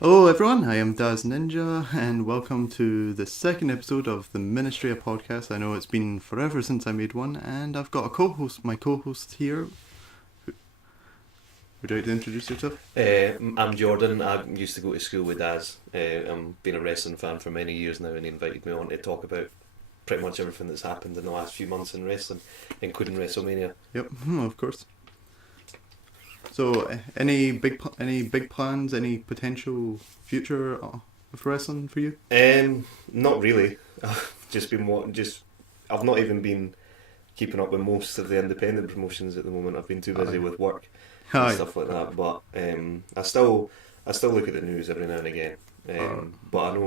Hello everyone, I am DAZ-NINJA and welcome to the second episode of the Ministry of Podcast. I know it's been forever since I made one and I've got a co-host, my co-host here. Would you like to introduce yourself? I'm Jordan. I used to go to school with Daz. I've been a wrestling fan for many years now, and he invited me on to talk about pretty much everything that's happened in the last few months in wrestling, including WrestleMania. Yep, of course. So, any big plans, any potential future of wrestling for you? Not really. I've not even been keeping up with most of the independent promotions at the moment. I've been too busy with work and stuff like that. But I still look at the news every now and again. But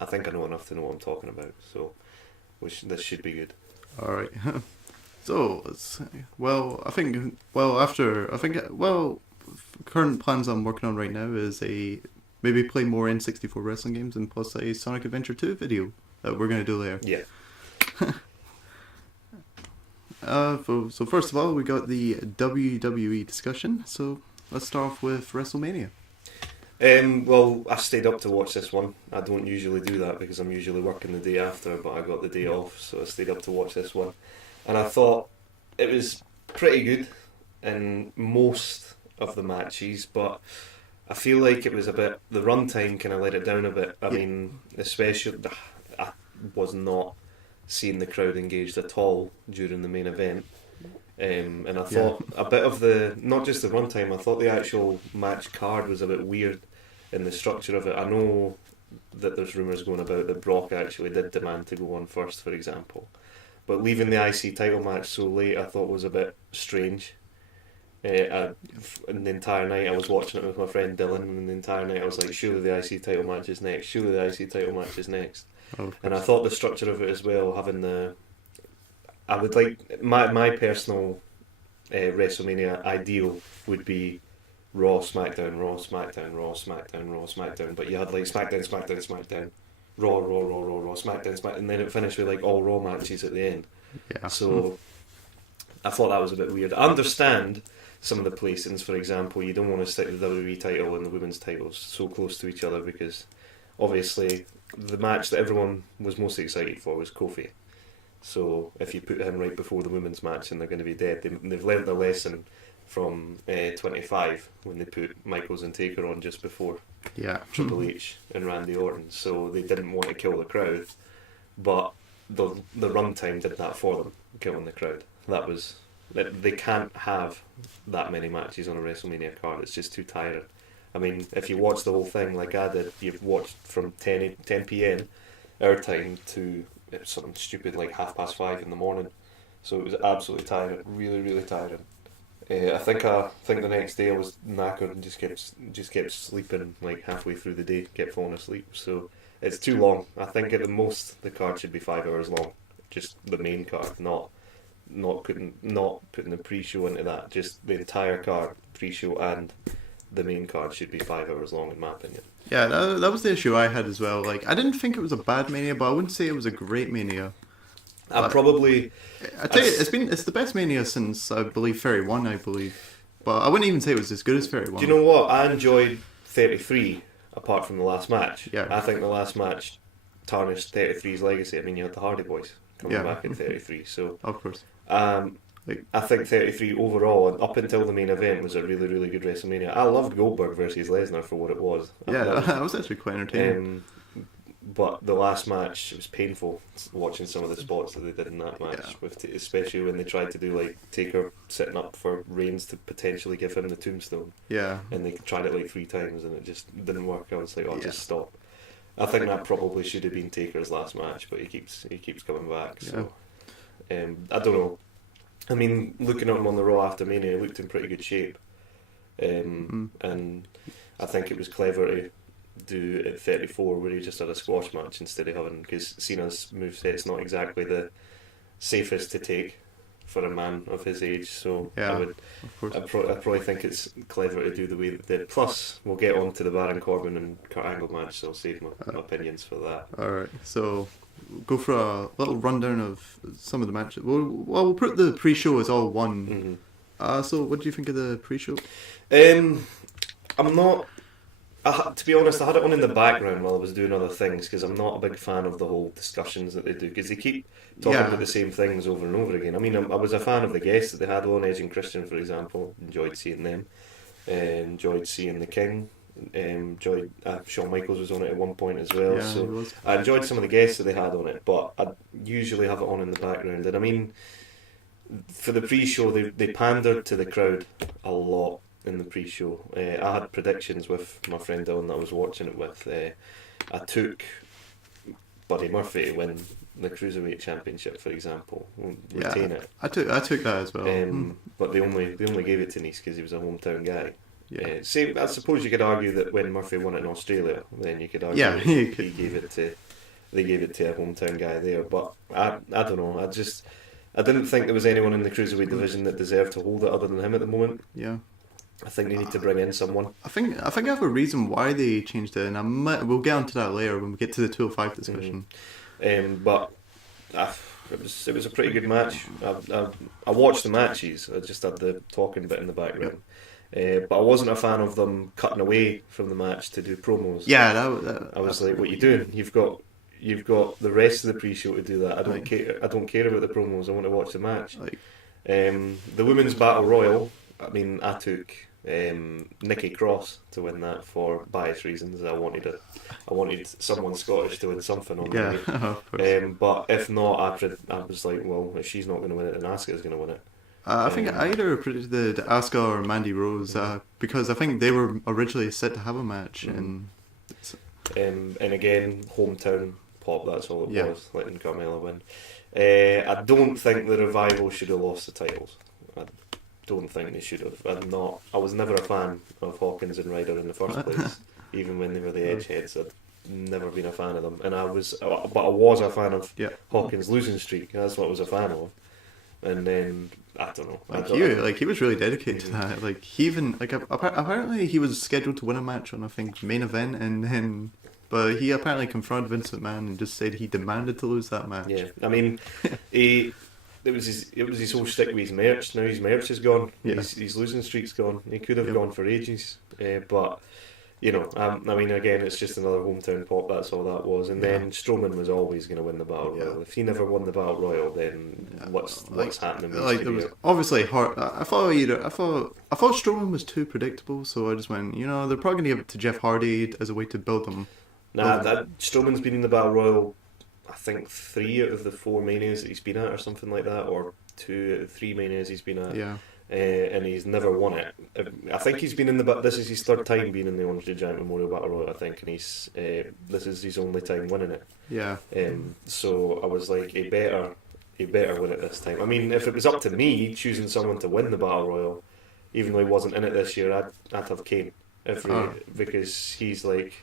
I think I know enough to know what I'm talking about. So, this should be good. All right. So, current plans I'm working on right now is maybe play more N64 wrestling games and plus a Sonic Adventure 2 video that we're going to do later. Yeah. So first of all, we got the WWE discussion. So let's start off with WrestleMania. Well, I stayed up to watch this one. I don't usually do that because I'm usually working the day after, but I got the day off, so I stayed up to watch this one. And I thought it was pretty good in most of the matches, but I feel like it was the runtime kind of let it down a bit. I mean, especially, I was not seeing the crowd engaged at all during the main event. And I thought a bit of not just the runtime, I thought the actual match card was a bit weird in the structure of it. I know that there's rumours going about that Brock actually did demand to go on first, for example. But leaving the IC title match so late I thought was a bit strange. In the entire night I was watching it with my friend Dylan, and the entire night I was like, surely the IC title match is next, surely the IC title match is next. And I thought the structure of it as well, I would like my personal WrestleMania ideal would be Raw, SmackDown, Raw, SmackDown, Raw, SmackDown, Raw, SmackDown. But you had like SmackDown, SmackDown, SmackDown, Raw, Raw, Raw, Raw, Raw, SmackDown, SmackDown, and then it finished with like all Raw matches at the end. Yeah. So I thought that was a bit weird. I understand some of the placings. For example, you don't want to stick the WWE title and the women's titles so close to each other because obviously the match that everyone was most excited for was Kofi. So if you put him right before the women's match and they're going to be dead, they've learned their lesson from 25 when they put Michaels and Taker on just before Triple H and Randy Orton. So they didn't want to kill the crowd, but the runtime did that for them, killing the crowd. They can't have that many matches on a WrestleMania card. It's just too tiring. I mean, if you watch the whole thing like I did, you've watched from 10 p.m. our time to something stupid like 5:30 in the morning. So it was absolutely tiring, really, really tiring. I think the next day I was knackered and just kept sleeping like halfway through the day, kept falling asleep. So it's too long. I think at the most the card should be 5 hours long, just the main card, not putting the pre-show into that. Just the entire card, pre-show and the main card should be 5 hours long in my opinion. Yeah, that was the issue I had as well. Like, I didn't think it was a bad Mania, but I wouldn't say it was a great Mania. I tell you, it's the best Mania since I believe 31, but I wouldn't even say it was as good as 31. Do you know what? I enjoyed 33 apart from the last match. Yeah. I think the last match tarnished 33's legacy. I mean, you had the Hardy Boys coming back in 33, so of course. I think 33 overall, and up until the main event, was a really, really good WrestleMania. I loved Goldberg versus Lesnar for what it was. That was actually quite entertaining. But the last match, it was painful watching some of the spots that they did in that match, especially when they tried to do like Taker sitting up for Reigns to potentially give him the tombstone. Yeah. And they tried it like 3 times and it just didn't work. I was like, just stop. I think that probably should have been Taker's last match, but he keeps coming back. So I don't know. I mean, looking at him on the Raw after Mania, he looked in pretty good shape. And I think it was clever to do at 34 where he just had a squash match instead of having, because Cena's moveset's not exactly the safest to take for a man of his age, so I probably think it's clever to do the way that they did. Plus, we'll get on to the Baron Corbin and Kurt Angle match, so I'll save my opinions for that. Alright, so go for a little rundown of some of the matches. We'll put the pre-show as all one. So what do you think of the pre-show? To be honest, I had it on in the background while I was doing other things because I'm not a big fan of the whole discussions that they do because they keep talking about the same things over and over again. I mean, I was a fan of the guests that they had on, Edge and Christian, for example. Enjoyed seeing them. Enjoyed seeing the King. Enjoyed Shawn Michaels was on it at one point as well. Yeah, so I enjoyed some of the guests that they had on it, but I usually have it on in the background. And I mean, for the pre-show, they pandered to the crowd a lot in the pre-show. I had predictions with my friend Dylan that I was watching it with. I took Buddy Murphy to win the Cruiserweight Championship, for example, retain it. I took that as well. But they only gave it to Nice because he was a hometown guy. Yeah. I suppose you could argue that when Murphy won it in Australia, then you could argue they gave it to a hometown guy there. But I don't know. I didn't think there was anyone in the Cruiserweight division that deserved to hold it other than him at the moment. Yeah. I think they need to bring in someone. I think I have a reason why they changed it, and we'll get onto that later when we get to the 205 discussion. But it was a pretty good match. I watched the matches. I just had the talking bit in the background. But I wasn't a fan of them cutting away from the match to do promos. Yeah, I was like, "What are you doing? You've got the rest of the pre-show to do that. I don't care. I don't care about the promos. I want to watch the match." The women's battle royal. I mean, I took Nikki Cross to win that for bias reasons. I wanted someone Scottish to win something on the but if not, I was like, well, if she's not going to win it, then Asuka's going to win it. I think I either predicted Asuka or Mandy Rose because I think they were originally set to have a match. And again, hometown pop, that's all it was, letting Carmella win. I don't think the Revival should have lost the titles. I don't think they should have. I was never a fan of Hawkins and Ryder in the first place. Even when they were the Edgeheads, I'd never been a fan of them. But I was a fan of Hawkins' losing streak. That's what I was a fan of. And then I don't know. He was really dedicated to that. Like he even apparently he was scheduled to win a match on main event, but he apparently confronted Vince McMahon and just said he demanded to lose that match. Yeah, I mean, it was his whole shtick with his merch. Now his merch is gone. Yeah. His losing streak's gone. He could have gone for ages, but. You know, I mean, again, it's just another hometown pop. That's all that was. And then Strowman was always going to win the Battle Royal. If he never won the Battle Royal, then what's happening? There was obviously hard. I thought Strowman was too predictable, so I just went. They're probably going to give it to Jeff Hardy as a way to build him. Strowman's been in the Battle Royal. I think 3 out of the 4 Manias that he's been at, or something like that, or 2 out of 3 Manias he's been at. Yeah. And he's never won it. I think he's been in this is his 3rd time being in the Andre the Giant Memorial Battle Royal, I think, and this is his only time winning it. Yeah. So I was like, he better win it this time. I mean, if it was up to me choosing someone to win the Battle Royal, even though he wasn't in it this year, I'd have Kane because he's like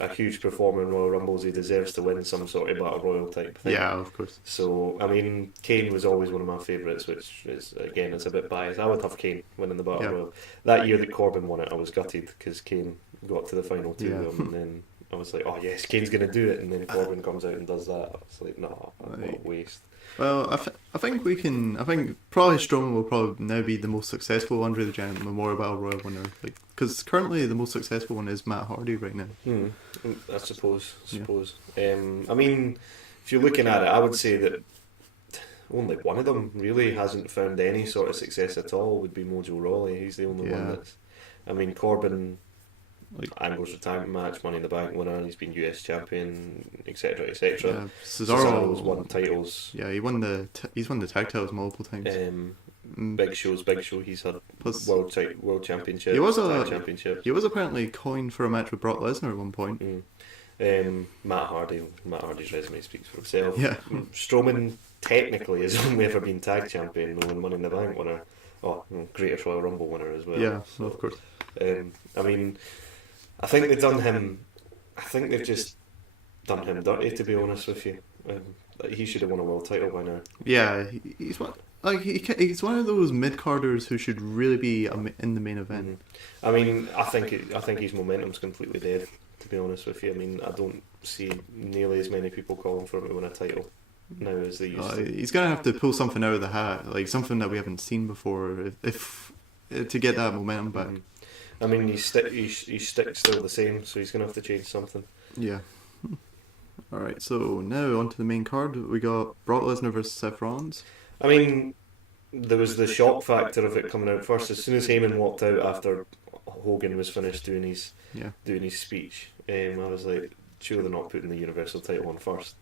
a huge performer in Royal Rumbles. He deserves to win some sort of Battle Royal type thing. Yeah, of course. So, I mean, Kane was always one of my favourites, which is, again, it's a bit biased. I would have Kane winning the Battle Royal. That year that Corbin won it, I was gutted because Kane got to the final 2 and then I was like, oh yes, Kane's going to do it, and then Corbin comes out and does that. I was like, no, what a waste. Well, I think probably Strowman will probably now be the most successful Andre the Giant Memorial Battle Royal winner, because currently the most successful one is Matt Hardy right now. I suppose. I mean, if you're looking at it, I would say that only one of them really hasn't found any sort of success at all. Would be Mojo Rawley. He's the only one that's. I mean, Corbin. Angle's retirement match, Money in the Bank winner, he's been US champion, etc. etc. Yeah, Cesaro's won titles. Yeah, he's won the tag titles multiple times. Big Show, he's had world championship. He was apparently coined for a match with Brock Lesnar at one point. Matt Hardy's resume speaks for himself. Yeah. Strowman technically has only ever been tag champion, no one Money in the Bank winner. Greatest Royal Rumble winner as well. Yeah, so, of course. I mean, I think they've done him. I think they've just done him dirty, to be honest with you. He should have won a world title by now. Yeah, he's one of those mid-carders who should really be in the main event. I mean, I think his momentum's completely dead, to be honest with you. I mean, I don't see nearly as many people calling for him to win a title now as they used to. He's going to have to pull something out of the hat, like something that we haven't seen before, if to get that momentum back. I mean, his stick's still the same, so he's going to have to change something. Yeah. Alright, so now onto the main card. We got Brock Lesnar versus Seth Rollins. I mean, there was the shock factor of it coming out first. As soon as Heyman walked out after Hogan was finished doing his speech, I was like, sure they're not putting the Universal title on first.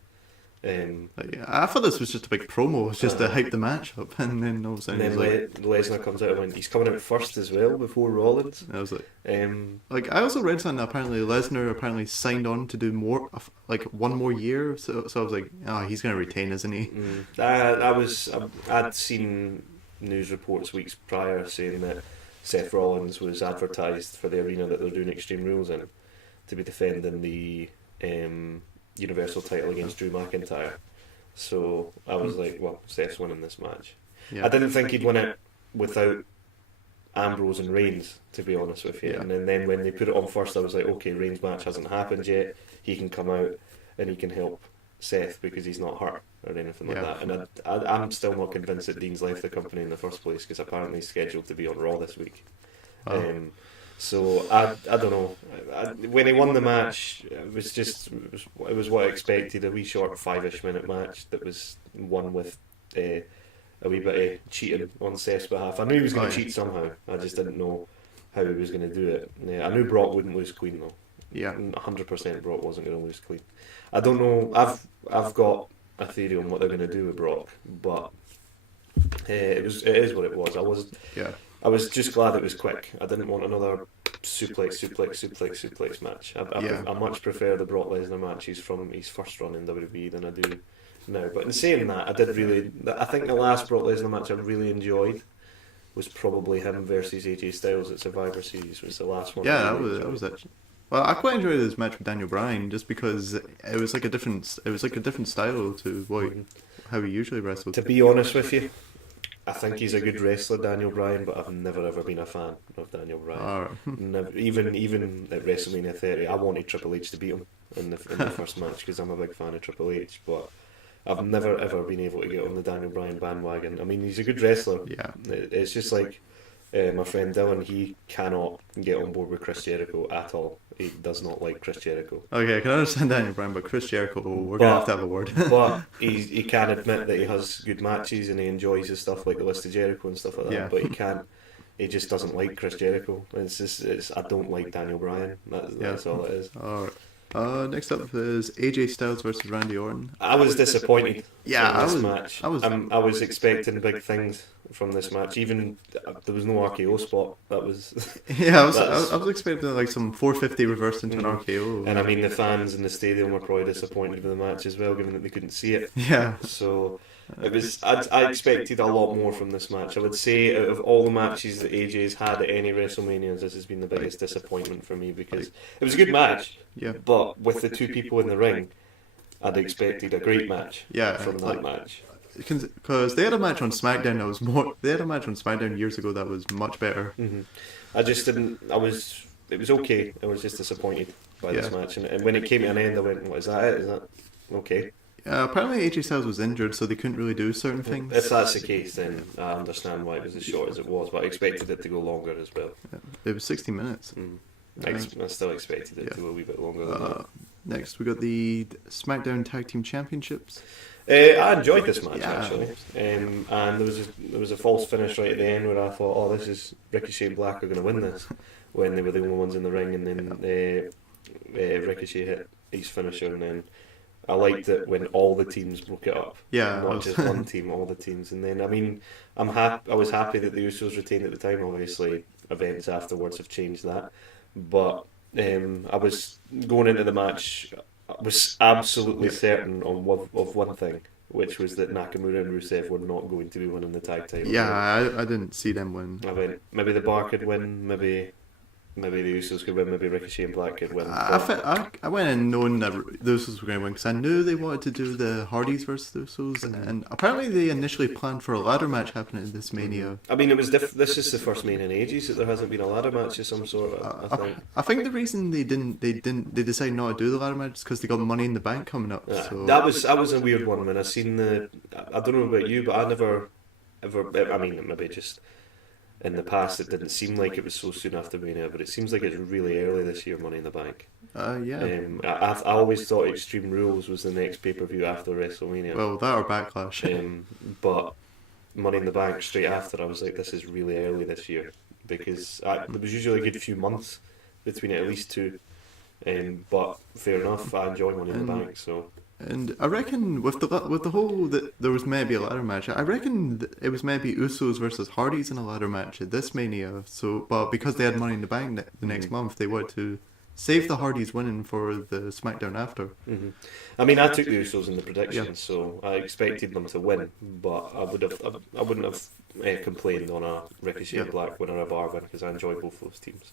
I thought this was just a big promo, it was just to hype the match up, and then all of a sudden Lesnar comes out and went, he's coming out first as well before Rollins. I was like, I also read something that apparently Lesnar signed on to do more, like one more year, so I was like, he's going to retain, isn't he? I'd seen news reports weeks prior saying that Seth Rollins was advertised for the arena that they're doing Extreme Rules in to be defending the Universal title against Drew McIntyre. So I was like, well, Seth's winning this match. I didn't think he'd win it without Ambrose and Reigns, to be honest with you. And then when they put it on first, I was like, okay, Reigns' match hasn't happened yet. He can come out and he can help Seth because he's not hurt or anything like that. And I'm still not convinced that Dean's left the company in the first place, because apparently he's scheduled to be on Raw this week. So I don't know. When he won the match, it was what I expected. A wee short 5-ish minute match that was won with a wee bit of cheating on Seth's behalf. I knew he was going to cheat somehow. I just didn't know how he was going to do it. I knew Brock wouldn't lose clean though. 100% Brock wasn't going to lose clean. I don't know. I've got a theory on what they're going to do with Brock, but it is what it was. I was just glad it was quick. I didn't want another suplex match. I much prefer the Brock Lesnar matches from his first run in WWE than I do now. But in saying that, I think the last Brock Lesnar match I really enjoyed was probably him versus AJ Styles at Survivor Series. Was the last one. Yeah, that was it. Well, I quite enjoyed this match with Daniel Bryan just because it was like a different style to how he usually wrestles. To be honest with you, I think he's a good wrestler, Daniel Bryan, but I've never ever been a fan of Daniel Bryan. Never, even at WrestleMania 30, I wanted Triple H to beat him in the first match because I'm a big fan of Triple H, but I've never ever been able to get on the Daniel Bryan bandwagon. I mean, he's a good wrestler. Yeah. It's just like my friend Dylan, he cannot get on board with Chris Jericho at all. He does not like Chris Jericho. Okay, I can understand Daniel Bryan, but Chris Jericho, we're going to have a word. But he can admit that he has good matches and he enjoys his stuff like the List of Jericho and stuff like that. Yeah. But he just doesn't like Chris Jericho. I don't like Daniel Bryan. That's all it is. Alright. Next up is AJ Styles versus Randy Orton. I was disappointed. Yeah, in this match. I was expecting big things from this match. Even there was no RKO spot. That was I was expecting like some 450 reversed into an RKO. And I mean, the fans in the stadium were probably disappointed with the match as well, given that they couldn't see it. Yeah. So it was. I expected a lot more from this match. I would say out of all the matches that AJ's had at any WrestleManias, this has been the biggest disappointment for me because it was a good match. Yeah. But with the two people in the ring, I'd expected a great match. From that match. Because they had a match on SmackDown that was more. They had a match on SmackDown years ago that was much better. Mm-hmm. I just didn't. It was okay. I was just disappointed by this match, and when it came to an end, I went, "What is that? Is that okay?" Apparently AJ Styles was injured, so they couldn't really do certain things. If that's the case, then I understand why it was as short as it was, but I expected it to go longer as well. It was 60 minutes. I still expected it to go a wee bit longer than that. Next, we got the SmackDown Tag Team Championships. I enjoyed this match actually, and there was a false finish right at the end where I thought, "Oh, this is Ricochet and Black are going to win this," when they were the only ones in the ring, and then Ricochet hit his finisher, and then I liked it when all the teams broke it up, not just one team, all the teams. And then I mean, I was happy that the Usos retained at the time. Obviously, events afterwards have changed that, but I was going into the match. I was absolutely certain of one thing, which was that Nakamura and Rusev were not going to be winning the tag title. Yeah, I didn't see them win. I mean, maybe the Bar could win, maybe the Usos could win, maybe Ricochet and Black could win. I went in knowing that the Usos were going to win because I knew they wanted to do the Hardys versus the Usos, and apparently they initially planned for a ladder match happening in this Mania. I mean, it was this is the first Mania in ages that there hasn't been a ladder match of some sort. I think the reason they decided not to do the ladder match is because they got Money in the Bank coming up. Yeah, so. that was a weird one when I seen I don't know about you, but I never ever. I mean, maybe just In the past, it didn't seem like it was so soon after Mania, but it seems like it's really early this year, Money in the Bank. Yeah. I always thought Extreme Rules was the next pay-per-view after WrestleMania. Well, that or Backlash. But Money in the Bank straight after, I was like, this is really early this year. Because there was usually a good few months between it, at least 2. But fair enough, I enjoy Money in the Bank, so... And I reckon with the whole that there was maybe a ladder match, I reckon it was maybe Usos versus Hardys in a ladder match at this Mania. So, but because they had Money in the Bank the next month, they wanted to save the Hardys winning for the SmackDown after. Mm-hmm. I mean, I took the Usos in the prediction, so I expected them to win, but I wouldn't have complained on a Ricochet Black winner a bargain because I enjoy both those teams.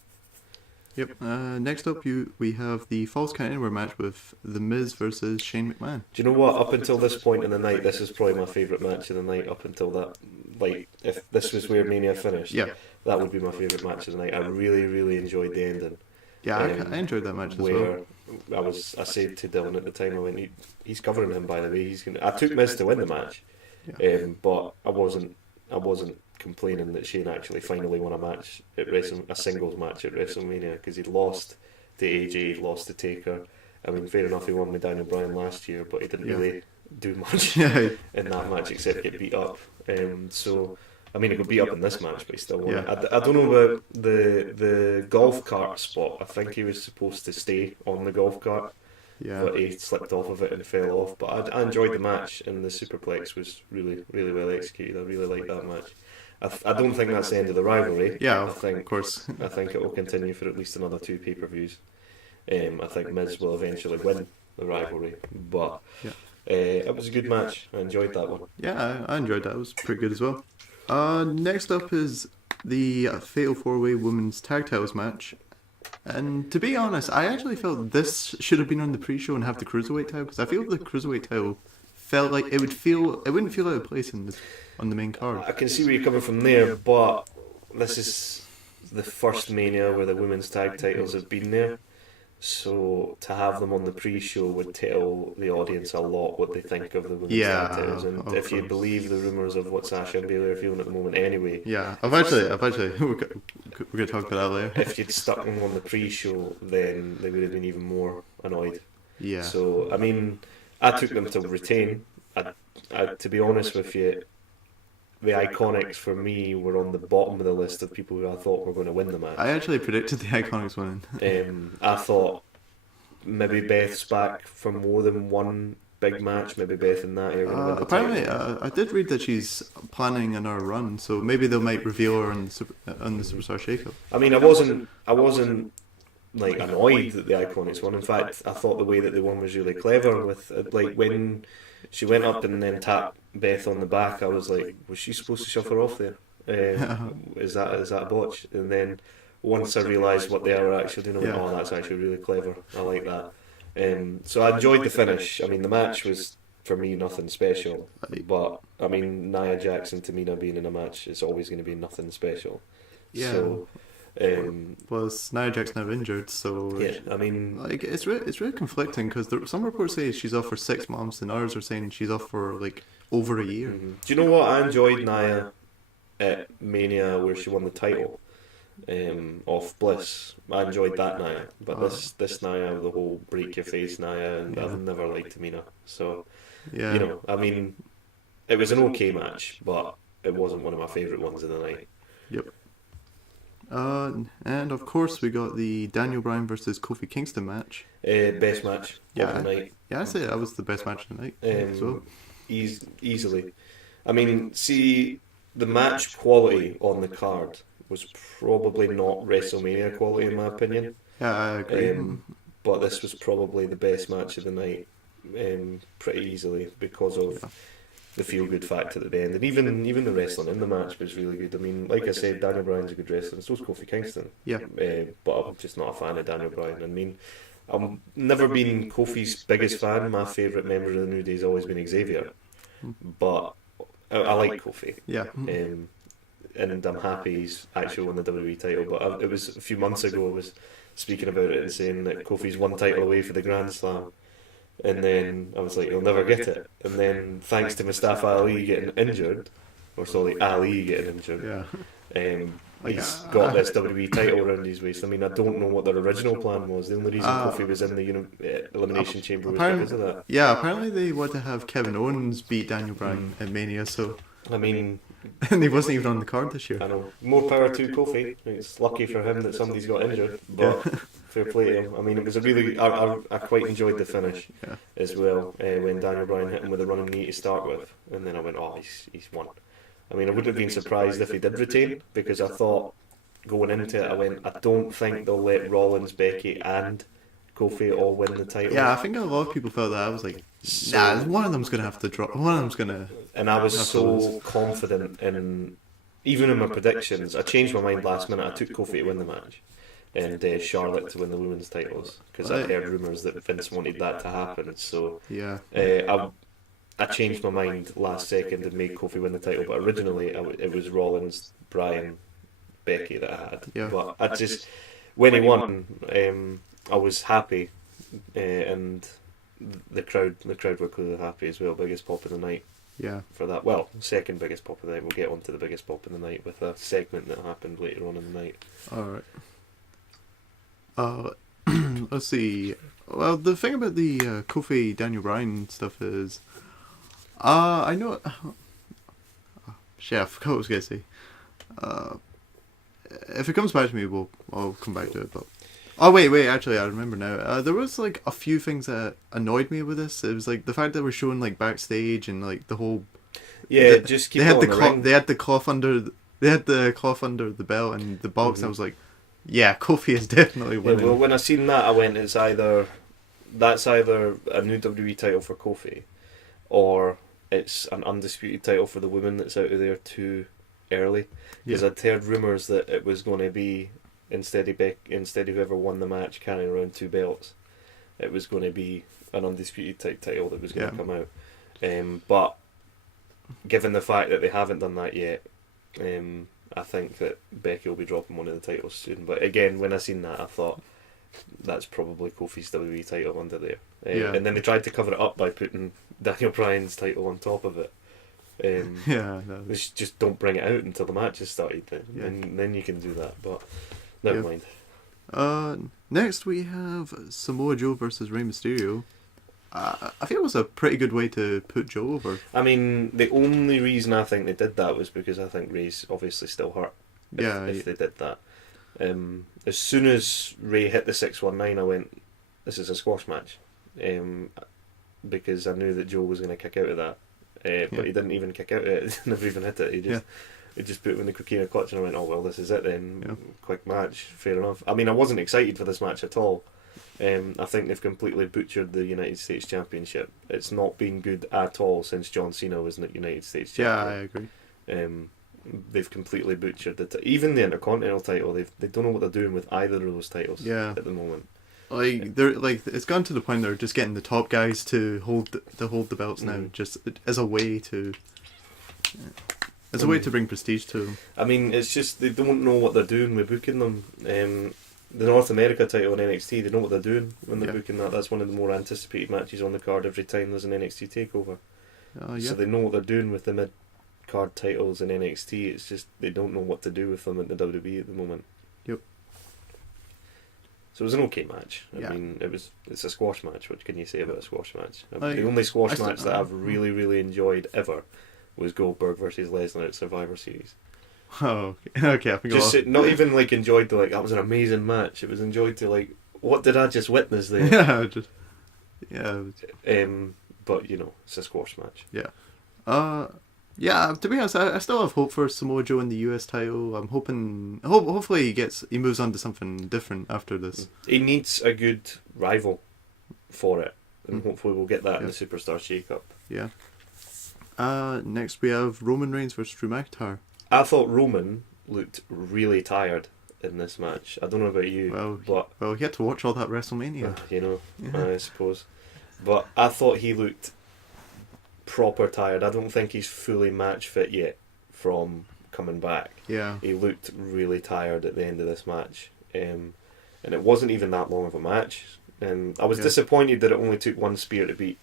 Yep. Next up, we have the Falls Count Anywhere match with The Miz versus Shane McMahon. Do you know what? Up until this point in the night, this is probably my favourite match of the night. Up until that, like, if this was where Mania finished, that would be my favourite match of the night. I really, really enjoyed the ending. Yeah, I enjoyed that match as well. I said to Dylan at the time, I went, he's covering him, by the way. I took Miz to win the match, but I wasn't complaining that Shane actually finally won a match at a singles match at WrestleMania, because he'd lost to AJ, he'd lost to Taker. I mean, fair enough, he won with Daniel Bryan last year, but he didn't really do much in that match except get beat up. So, I mean, he got beat up in this match, but he still won. I don't know about the golf cart spot. I think he was supposed to stay on the golf cart, but he slipped off of it and fell off. But I enjoyed the match, and the superplex was really, really well executed. I really liked that match. I don't think that's the end of the rivalry. Yeah, of course. I think it will continue for at least another 2 pay-per-views. I think Miz will eventually win the rivalry, but it was a good match. I enjoyed that one. Yeah, I enjoyed that. It was pretty good as well. Next up is the Fatal 4-Way Women's Tag Titles match. And to be honest, I actually felt this should have been on the pre-show and have the Cruiserweight title, because I feel the Cruiserweight title felt like it wouldn't feel out of place on the main card. I can see where you're coming from there, but this is the first Mania where the women's tag titles have been there, so to have them on the pre-show would tell the audience a lot what they think of the women's tag titles. And if you believe the rumours of what Sasha and Bayley are feeling at the moment anyway, I've actually we're going to talk about that later. If you'd stuck them on the pre-show, then they would have been even more annoyed. Yeah. So I mean, I took them to retain. To be honest with you, the Iconics for me were on the bottom of the list of people who I thought were going to win the match. I actually predicted the Iconics winning. I thought maybe Beth's back for more than one big match. Maybe Beth and Natty are going to win the apparently, I did read that she's planning another run, so maybe they might reveal her on the Superstar Shake-Up. I mean, I wasn't like annoyed that the Iconics won. In fact, I thought the way that they won was really clever. With like when she went up and then tapped Beth on the back, I was like, was she supposed to shove her off there? Is that a botch? And then once I realised what they were actually doing, I went, oh, that's actually really clever. I like that. So I enjoyed the finish. I mean, the match was, for me, nothing special. But, I mean, Nia Jax and Tamina being in a match is always going to be nothing special. Yeah. So, plus Nia Jax now injured, so I mean, like it's really conflicting, because some reports say she's off for 6 months, and others are saying she's off for like over a year. Mm-hmm. Do you know what? I enjoyed Nia at Mania where she won the title off Bliss. I enjoyed that Nia, but this Nia, the whole break your face Nia, and I've never liked Tamina. So you know, I mean, it was an okay match, but it wasn't one of my favourite ones of the night. Yep. And of course we got the Daniel Bryan versus Kofi Kingston match. Best match of the night. Yeah, I'd say that was the best match of the night. So easily. I mean, see, the match quality on the card was probably not WrestleMania quality in my opinion. Yeah, I agree. But this was probably the best match of the night, pretty easily, because of the feel-good factor at the end, and even the wrestling in the match was really good. I mean, like I said, Daniel Bryan's a good wrestler, and so is Kofi Kingston. Yeah. But I'm just not a fan of Daniel Bryan. I mean, I've never been Kofi's biggest fan. My favourite member of the New Day has always been Xavier, but I like Kofi. Yeah. And I'm happy he's actually won the WWE title. But it was a few months ago I was speaking about it and saying that Kofi's one title away for the Grand Slam. And then I was like, he'll never get it. And then, thanks to Mustafa Ali getting injured, or sorry, Ali getting injured, He's got this WWE title around his waist. I mean, I don't know what their original plan was. The only reason Kofi was in the Elimination Chamber was because of that. Yeah, apparently they wanted to have Kevin Owens beat Daniel Bryan at Mania, so... I mean... and he wasn't even on the card this year. I know. More power to Kofi. It's lucky for him that somebody's got injured, but fair play to him. I mean, it was a really... I quite enjoyed the finish as well, when Daniel Bryan hit him with a running knee to start with, and then I went, oh, he's won. I mean, I wouldn't have been surprised if he did retain, because I thought, going into it, I went, I don't think they'll let Rollins, Becky and Kofi all win the title. Yeah, I think a lot of people felt that. I was like, nah, one of them's going to have to drop. One of them's going to... And I was so confident in... Even in my predictions, I changed my mind last minute. I took Kofi to win the match. And Charlotte to win the women's titles. Because I heard rumours that Vince wanted that to happen. So yeah. I changed my mind last second and made Kofi win the title. But originally, it was Rollins, Bryan, Becky that I had. Yeah. But I just... When he won, I was happy. And the crowd were clearly happy as well. Biggest pop of the night. Yeah. For that, well, second biggest pop of the night. We'll get on to the biggest pop of the night with a segment that happened later on in the night. Alright. Let's see. Well, the thing about the Kofi Daniel Bryan stuff is, I know. Shit, I forgot what I was gonna say. If it comes back to me, I'll come back to it. But wait, actually, I remember now. There was like a few things that annoyed me with this. It was like the fact that we're showing like backstage and like the whole. Yeah, just keep it on the ring. They had the cloth under. They had the cloth under the belt and the box. I was like, yeah, Kofi is definitely winning. Yeah, well, when I seen that, I went, that's either a new WWE title for Kofi, or it's an undisputed title for the woman that's out of there too early. Because I'd heard rumours that it was going to be instead of whoever won the match carrying around two belts, it was going to be an undisputed type title that was going to come out. But given the fact that they haven't done that yet, I think that Becky will be dropping one of the titles soon. But again, when I seen that, I thought that's probably Kofi's WWE title under there. And then they tried to cover it up by putting Daniel Bryan's title on top of it. Just don't bring it out until the match has started. Then you can do that. But never mind. Next we have Samoa Joe versus Rey Mysterio. I feel it was a pretty good way to put Joe over. I mean, the only reason I think they did that was because I think Rey's obviously still hurt. If they did that. As soon as Rey hit the 619, I went, this is a squash match. Because I knew that Joe was going to kick out of that. But he didn't even kick out of it. He never even hit it. He just put it in the coquina clutch, and I went, oh well, this is it then. Quick match, fair enough. I mean, I wasn't excited for this match at all. I think they've completely butchered the United States Championship. It's not been good at all since John Cena was in the United States Championship. Yeah, I agree. They've completely butchered it. Even the Intercontinental title, they don't know what they're doing with either of those titles at the moment. They're it's gone to the point they're just getting the top guys to hold the belts now, just as a way to bring prestige to them. I mean, it's just they don't know what they're doing with booking them. The North America title in NXT, they know what they're doing when they're booking that. That's one of the more anticipated matches on the card every time there's an NXT takeover. So they know what they're doing with the mid-card titles in NXT. It's just they don't know what to do with them at the WWE at the moment. Yep. So it was an okay match. I mean, it's a squash match. What can you say about a squash match? The only squash match that I've really, really enjoyed ever was Goldberg versus Lesnar at Survivor Series. Oh, okay. I think not even like enjoyed to that was an amazing match. It was enjoyed to what did I just witness there? But it's a squash match. To be honest, I still have hope for Samoa Joe in the US title. I'm hoping, hopefully he moves on to something different after this. He needs a good rival for it, and hopefully we'll get that in the Superstar shake-up. Yeah. Next we have Roman Reigns versus Drew McIntyre. I thought Roman looked really tired in this match. I don't know about you, but he had to watch all that WrestleMania. I suppose. But I thought he looked proper tired. I don't think he's fully match fit yet from coming back. Yeah. He looked really tired at the end of this match. And it wasn't even that long of a match. And I was disappointed that it only took one spear to beat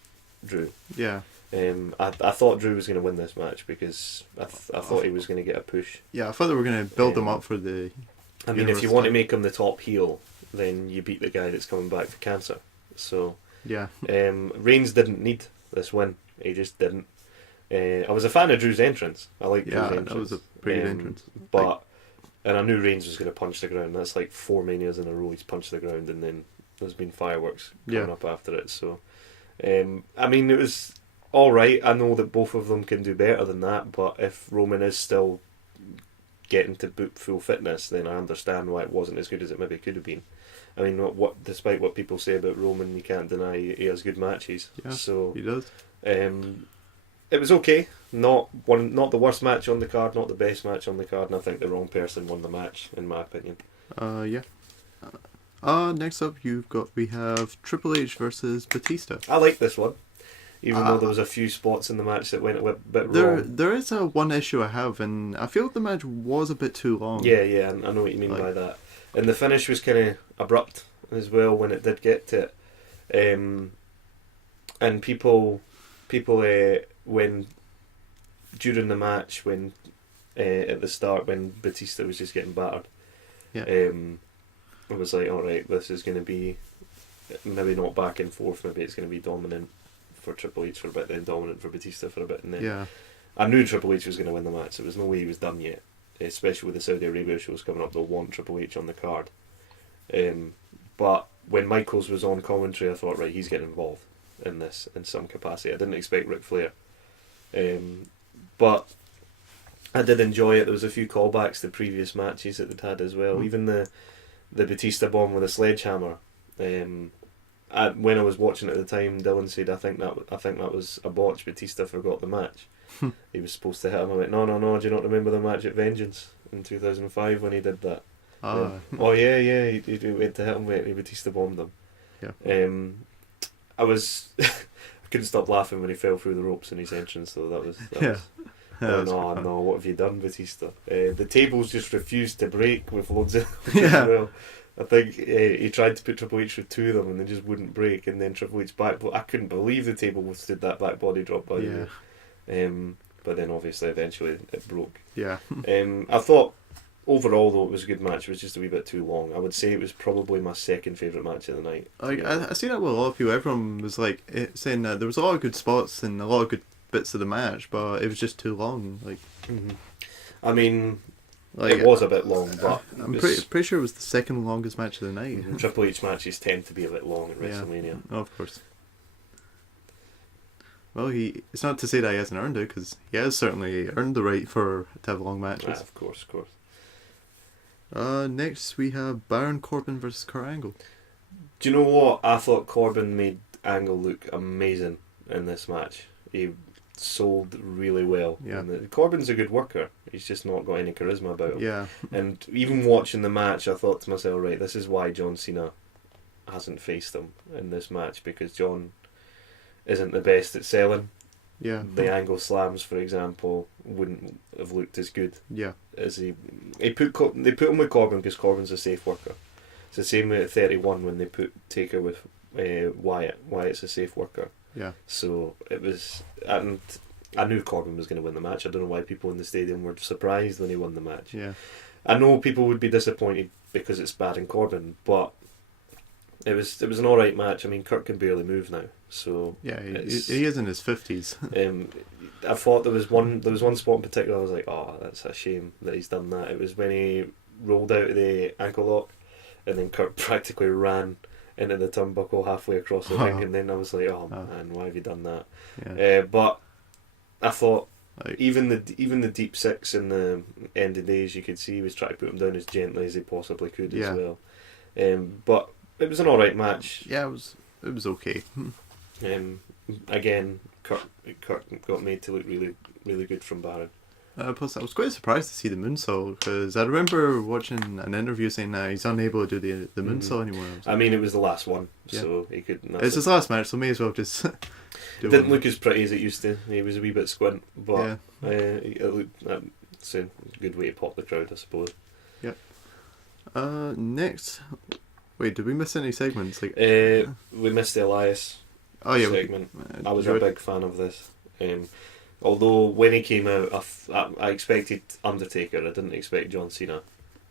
Drew. Yeah. I thought Drew was going to win this match because I thought he was going to get a push. Yeah, I thought they were going to build him up for the... I mean, if you want to make him the top heel, then you beat the guy that's coming back for cancer. So, yeah. Reigns didn't need this win. He just didn't. I was a fan of Drew's entrance. I liked Drew's entrance. That was a pretty good entrance. But, and I knew Reigns was going to punch the ground. That's like 4 Manias in a row he's punched the ground, and then there's been fireworks coming up after it. So, I mean, it was alright. I know that both of them can do better than that, but if Roman is still getting to boot full fitness, then I understand why it wasn't as good as it maybe could have been. I mean, despite what people say about Roman, you can't deny he has good matches. Yeah, so he does. It was okay. Not the worst match on the card, not the best match on the card, and I think the wrong person won the match, in my opinion. Yeah. Next up, we have Triple H versus Batista. I like this one, even though there was a few spots in the match that went a bit wrong. There is one issue I have, and I feel the match was a bit too long. Yeah, I know what you mean by that. And the finish was kind of abrupt as well when it did get to it. And people when during the match, when at the start when Batista was just getting battered, I was like, alright, this is going to be maybe not back and forth, maybe it's going to be dominant for Triple H for a bit, then dominant for Batista for a bit, and then I knew Triple H was going to win the match. There was no way he was done yet, especially with the Saudi Arabia shows coming up. They'll want Triple H on the card. But when Michaels was on commentary, I thought, right, he's getting involved in this in some capacity. I didn't expect Ric Flair, but I did enjoy it. There was a few callbacks to previous matches that they'd had as well. Even the Batista bomb with a sledgehammer. When I was watching it at the time, Dylan said, I think that was a botch. Batista forgot the match. He was supposed to hit him. I went, no. Do you not remember the match at Vengeance in 2005 when he did that? He went to hit him. Batista bombed him. Yeah. I couldn't stop laughing when he fell through the ropes in his entrance. Though that was no, what have you done, Batista? The tables just refused to break with loads of as well. I think he tried to put Triple H with 2 of them and they just wouldn't break, and then Triple H I couldn't believe the table withstood that back body drop, by the way. But then obviously eventually it broke. Yeah. I thought overall though it was a good match. It was just a wee bit too long. I would say it was probably my second favourite match of the night. I see that with a lot of people. Everyone was saying that there was a lot of good spots and a lot of good bits of the match, but it was just too long. I mean, it was a bit long, but I'm pretty sure it was the second longest match of the night. Triple H matches tend to be a bit long at WrestleMania. Oh, of course. Well, it's not to say that he hasn't earned it, because he has certainly earned the right to have long matches. Of course. Next we have Baron Corbin versus Kurt Angle. Do you know what? I thought Corbin made Angle look amazing in this match. He sold really well. Yeah. Corbin's a good worker. He's just not got any charisma about him. Yeah. And even watching the match, I thought to myself, right, this is why John Cena hasn't faced him in this match, because John isn't the best at selling. Yeah. The Angle slams, for example, wouldn't have looked as good. Yeah. As they put him with Corbin because Corbin's a safe worker. It's the same way at 31 when they put Taker with Wyatt. Wyatt's a safe worker. Yeah. So it was, and I knew Corbin was going to win the match. I don't know why people in the stadium were surprised when he won the match. Yeah. I know people would be disappointed because it's Baron Corbin, but it was an alright match. I mean, Kurt can barely move now, so yeah, he is in his 50s. I thought there was one spot in particular I was like, oh, that's a shame that he's done that. It was when he rolled out of the ankle lock, and then Kurt practically ran into the turnbuckle halfway across the ring, and then I was like, oh man, why have you done that? Yeah. But I thought even the deep six in the end of days, you could see he was trying to put him down as gently as he possibly could as well. But it was an alright match. Yeah, it was okay. Again, Kurt got made to look really, really good from Baron. Plus, I was quite surprised to see the moonsault, because I remember watching an interview saying that he's unable to do the moonsault anymore. I mean, it was the last one, so he could. It's his last match, so may as well just. It didn't look as pretty as it used to. He was a wee bit squint, but it looked. It's a good way to pop the crowd, I suppose. Yeah. Next, wait, did we miss any segments? We missed the Elias. Oh yeah, segment. I was a big fan of this. Although when he came out, I expected Undertaker. I didn't expect John Cena,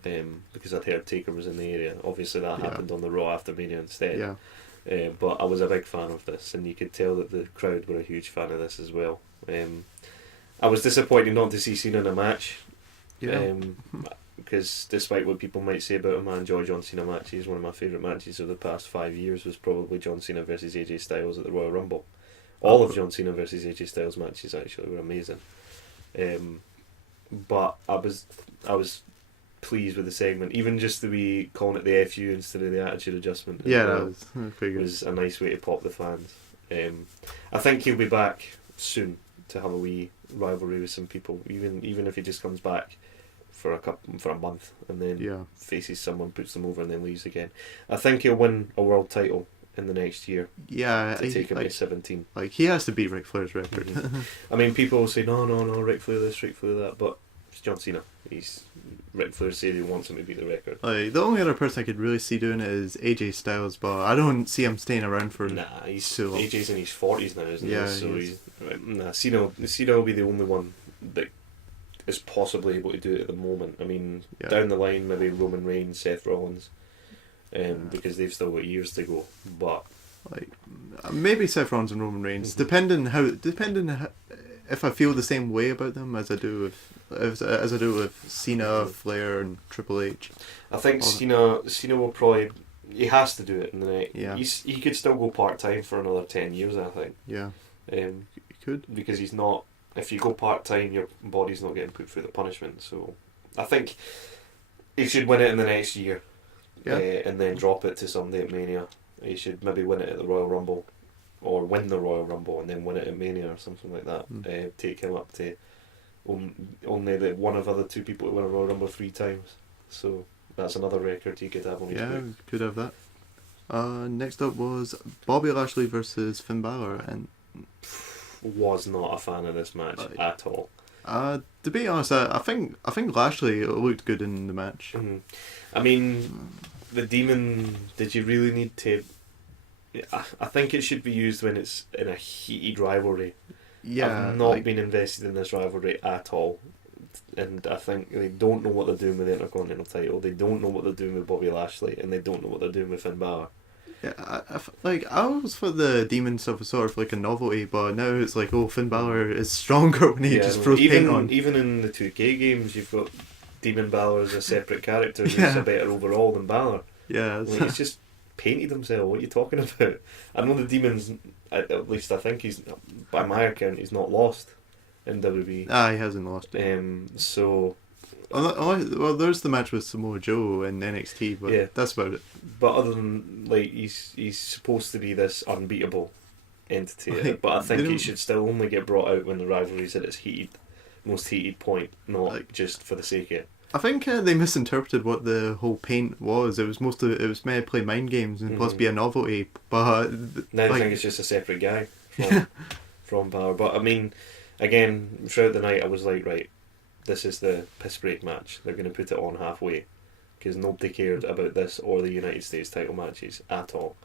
because I'd heard Taker was in the area. Obviously, that happened on the Raw after Mania instead. Yeah. But I was a big fan of this, and you could tell that the crowd were a huge fan of this as well. I was disappointed not to see Cena in a match. Yeah. Because despite what people might say about him, I enjoy John Cena matches. One of my favourite matches of the past 5 years was probably John Cena versus AJ Styles at the Royal Rumble. All of John Cena versus AJ Styles matches actually were amazing. But I was pleased with the segment, even just the wee calling it the FU instead of the attitude adjustment. Yeah, that was pretty good. Was a nice way to pop the fans. I think he'll be back soon to have a wee rivalry with some people, even if he just comes back for a month and then faces someone, puts them over, and then leaves again. I think he'll win a world title in the next year. Yeah, to take him to 17. Like, he has to beat Ric Flair's record. I mean, people will say no, Ric Flair this, Ric Flair that, but it's John Cena. Ric Flair said he wants him to beat the record. Like, the only other person I could really see doing it is AJ Styles, but I don't see him staying around for too long. AJ's in his 40s now, isn't he? Yeah, So Cena will be the only one that is possibly able to do it at the moment. I mean, down the line, maybe Roman Reigns, Seth Rollins, because they've still got years to go. But like, maybe Seth Rollins and Roman Reigns, depending how if I feel the same way about them as I do with Cena, Flair, and Triple H. I think Cena will probably, he has to do it in the next. Yeah. He could still go part time for another 10 years. I think. Yeah. He could, because he's not. If you go part time, your body's not getting put through the punishment. So I think he should win it in the next year. Yeah. And then drop it to somebody at Mania. He should maybe win it at the Royal Rumble, or win the Royal Rumble and then win it at Mania or something like that. Take him up to only the one of other two people to win a Royal Rumble 3 times. So that's another record he could have on his book. Yeah, could have that. Next up was Bobby Lashley versus Finn Balor, and was not a fan of this match at all. To be honest, I think Lashley looked good in the match. Mm-hmm. I mean, the Demon. Did you really need to? I think it should be used when it's in a heated rivalry. Yeah, I've not been invested in this rivalry at all, and I think they don't know what they're doing with the Intercontinental title. They don't know what they're doing with Bobby Lashley, and they don't know what they're doing with Finn Balor. Yeah, I was for the Demon stuff was sort of like a novelty, but now it's like, oh, Finn Balor is stronger when he just throws paint on. Even in the 2K games, you've got Demon Balor as a separate character who's a better overall than Balor. Yeah, like, he's just painted himself. What are you talking about? I know the Demon's, at least I think he's, by my account, he's not lost in WWE. He hasn't lost. So. Well, there's the match with Samoa Joe in NXT, but that's about it. But other than, like, he's supposed to be this unbeatable entity, but I think he should still only get brought out when the rivalry's at its most heated point, not just for the sake of it. I think they misinterpreted what the whole paint was. It was meant to play mind games and plus be a novelty, but now I think it's just a separate guy from Balor. But I mean, again, throughout the night I was like, right, this is the piss break match. They're going to put it on halfway because nobody cared about this or the United States title matches at all.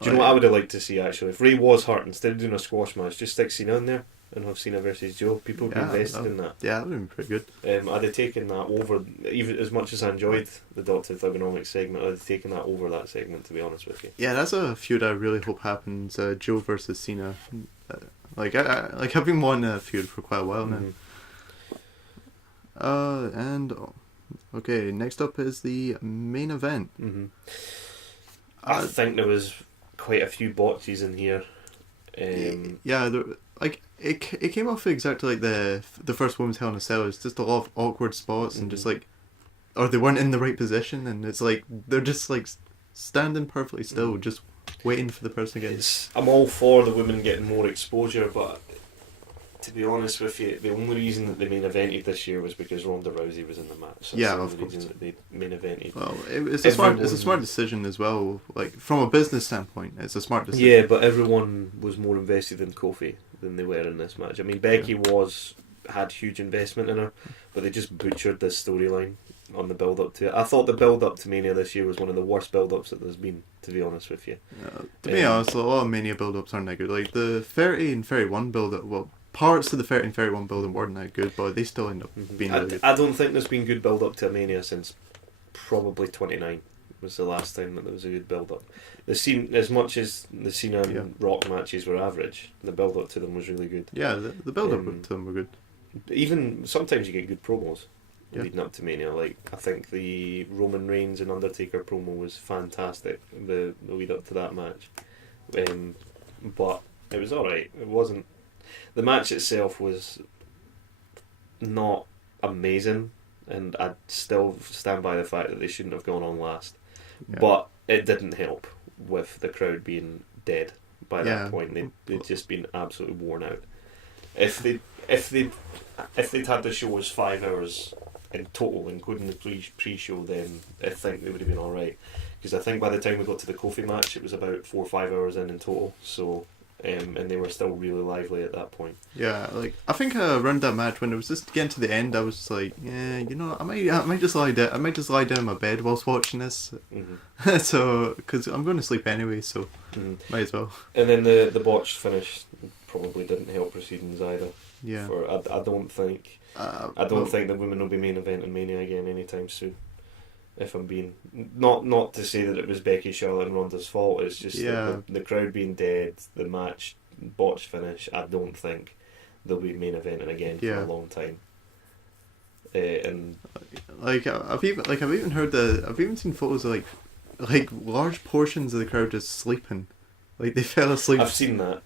Do you know what I would have liked to see actually? If Ray was hurt, instead of doing a squash match, just stick Cena in there and have Cena versus Joe. People would be invested in that. Yeah, that would have been pretty good. I'd have taken that over, even as much as I enjoyed the Doctor Thugonomics segment, I'd have taken that over that segment, to be honest with you. Yeah, that's a feud I really hope happens. Joe versus Cena. I've been wanting a feud for quite a while now. Next up is the main event. I think there was quite a few botches in here. It came off exactly like the first Women's Hell in a Cell. It's just a lot of awkward spots and just like, or they weren't in the right position, and it's like they're just like standing perfectly still, just waiting for the person to get. I'm all for the women getting more exposure, but to be honest with you, the only reason that they main evented this year was because Ronda Rousey was in the match. That's the only reason that they main evented. Well, it's a smart decision as well. Like, from a business standpoint, it's a smart decision. Yeah, but everyone was more invested in Kofi than they were in this match. I mean, Becky had huge investment in her, but they just butchered this storyline. on the build up to it. I thought the build up to Mania this year was one of the worst build ups that there's been, to be honest with you. To be honest, a lot of Mania build ups aren't that good. Like the 30 and 31 build up, well, parts of the 30 and 31 build up weren't that good, but they still end up being really good. I don't think there's been good build up to a Mania since probably 29 was the last time that there was a good build up. The scene, as much as the Cena and Rock matches were average, the build up to them was really good. Yeah, the build up to them were good. Even sometimes you get good promos leading up to Mania. Like I think the Roman Reigns and Undertaker promo was fantastic. The lead up to that match, but it was alright. It wasn't. The match itself was not amazing, and I'd still stand by the fact that they shouldn't have gone on last. Yeah. But it didn't help with the crowd being dead by that point. They'd just been absolutely worn out. If they'd had the show as 5 hours in total, including the pre-show, then I think they would have been alright. Because I think by the time we got to the Kofi match, it was about 4 or 5 hours in total. So, and they were still really lively at that point. Yeah, like I think around that match when it was just getting to the end, I was just like, yeah, you know, I might just lie down. I might just lie down in my bed whilst watching this. Mm-hmm. So, because I'm going to sleep anyway, so might as well. And then the botched finish probably didn't help proceedings either. Yeah. I don't think the women will be main event in Mania again anytime soon. If I'm being not to say that it was Becky, Charlotte, and Ronda's fault. It's just the crowd being dead, the match botched finish. I don't think they'll be main eventing again for a long time. And I've even seen photos of like large portions of the crowd just sleeping, like they fell asleep. I've seen that.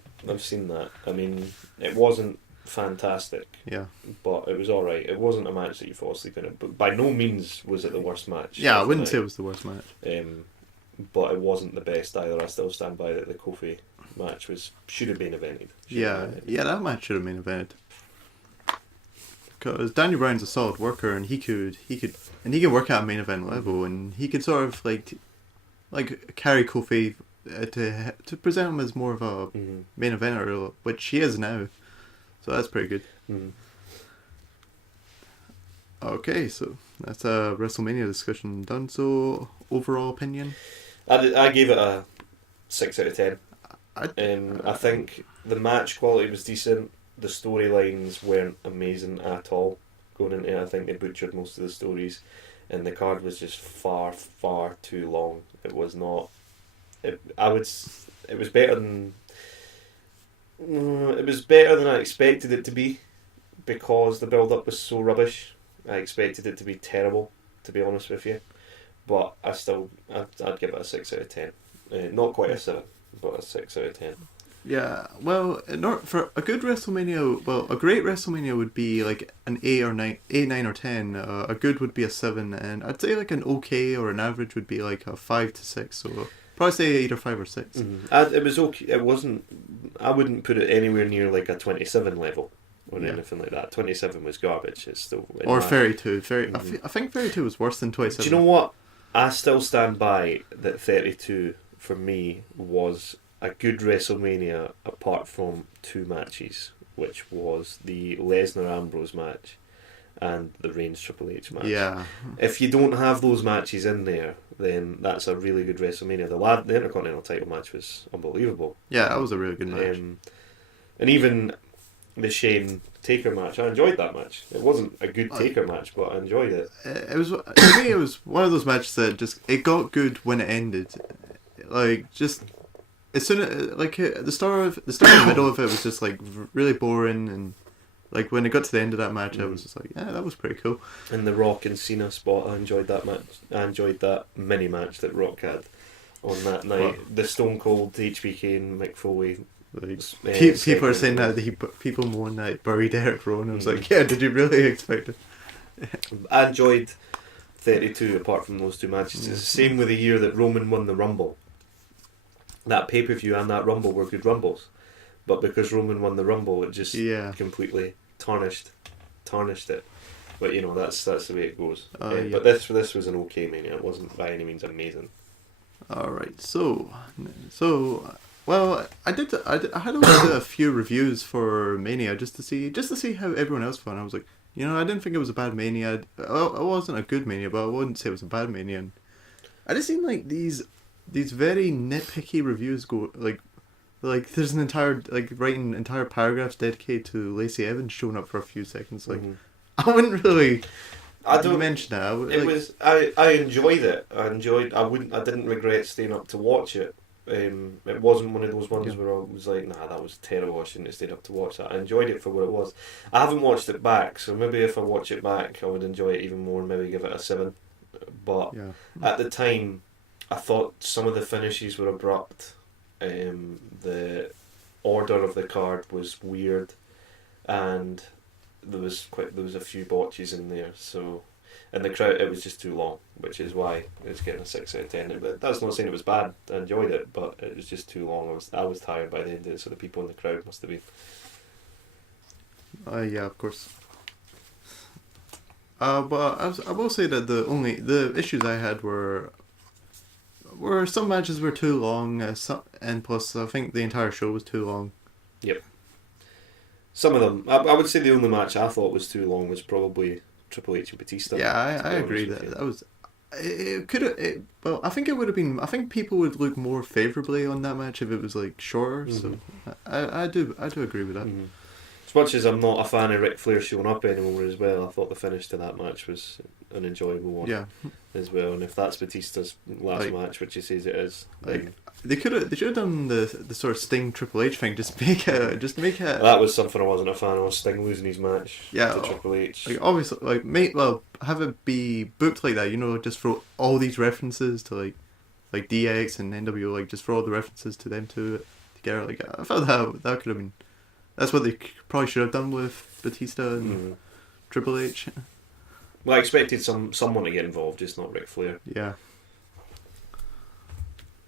I mean, it wasn't fantastic. Yeah. But it was alright. It wasn't a match that you fall asleep in. But by no means was it the worst match. Yeah, I wouldn't say it was the worst match. But it wasn't the best either. I still stand by that the Kofi match should have been evented. Yeah, that match should have been evented. Because Daniel Bryan's a solid worker, and he could work at a main event level, and he could sort of like carry Kofi to present him as more of a main eventer, which he is now. So that's pretty good. Mm. Okay, so that's a WrestleMania discussion done. So overall opinion? I gave it a 6 out of 10. I think the match quality was decent. The storylines weren't amazing at all going into it. I think they butchered most of the stories, and the card was just far, far too long. It was not. It was better than. It was better than I expected it to be, because the build-up was so rubbish. I expected it to be terrible, to be honest with you. But I'd give it a 6 out of 10. Not quite a 7, but a 6 out of 10. Yeah, well, for a good WrestleMania, a great WrestleMania would be like an 9 or 10. A good would be a 7, and I'd say like an okay or an average would be like a 5 to 6. So probably say 8 or 5 or 6. Mm-hmm. It was okay. It wasn't. I wouldn't put it anywhere near like a 27 level or anything like that. 27 was garbage. It's still or 32. I think 32 was worse than 27. Do you know what? I still stand by that 32 for me was a good WrestleMania apart from 2 matches, which was the Lesnar-Ambrose match and the Reigns Triple H match. Yeah. If you don't have those matches in there, then that's a really good WrestleMania. The Intercontinental title match was unbelievable. Yeah, that was a really good match. And even the Shane Taker match, I enjoyed that match. It wasn't a good Taker match, but I enjoyed it. It was, to me, it was one of those matches that it got good when it ended. Like, just as soon as the start and the middle of it was just like really boring, and like when it got to the end of that match, I was just like, yeah, that was pretty cool. And the Rock and Cena spot, I enjoyed that match. I enjoyed that mini match that Rock had on that night. The Stone Cold, HBK, and Mick Foley. Like, people are saying that people moan that buried Eric Rowan. I was like, yeah, did you really expect it? I enjoyed 32 apart from those 2 matches. It's the same with the year that Roman won the Rumble. That pay-per-view and that Rumble were good Rumbles, but because Roman won the Rumble, it just completely tarnished it. But you know, that's the way it goes. But this was an okay Mania. It wasn't by any means amazing. All right, so well, I had a look at a few reviews for Mania just to see how everyone else felt. I was like, You know, I didn't think it was a bad Mania. It wasn't a good Mania, but I wouldn't say it was a bad Mania. And I just seen like these very nitpicky reviews go like there's an entire like writing entire paragraphs dedicated to Lacey Evans showing up for a few seconds. Like I wouldn't really. I don't mention that. I enjoyed it. I didn't regret staying up to watch it. It wasn't one of those ones where I was like, nah, that was terrible, I shouldn't have stayed up to watch that. I enjoyed it for what it was. I haven't watched it back, so maybe if I watch it back I would enjoy it even more and maybe give it a 7. But at the time I thought some of the finishes were abrupt. The order of the card was weird, and there was a few botches in there, so and the crowd, it was just too long, which is why it's getting a 6 out of 10. But that's not saying it was bad. I enjoyed it, but it was just too long. I was tired by the end of it, so the people in the crowd must have been. Yeah, of course. But I will say that the issues I had were some matches were too long, and plus I think the entire show was too long. Yep. Some of them, I would say the only match I thought was too long was probably Triple H and Batista. Yeah, I agree that was. It could have. Well, I think it would have been. I think people would look more favorably on that match if it was like shorter. So I do agree with that. As much as I'm not a fan of Ric Flair showing up anymore as well, I thought the finish to that match was an enjoyable one as well. And if that's Batista's last match, which he says it is, they should have done the sort of Sting Triple H thing. Just make it. That was something I wasn't a fan of. Sting losing his match to Triple H. Like obviously, have it be booked like that. You know, just throw all these references to like DX and NWO. Like just throw all the references to them to it together. Like I felt that could have been. That's what they probably should have done with Batista and Triple H. Well, I expected someone to get involved, just not Ric Flair. Yeah.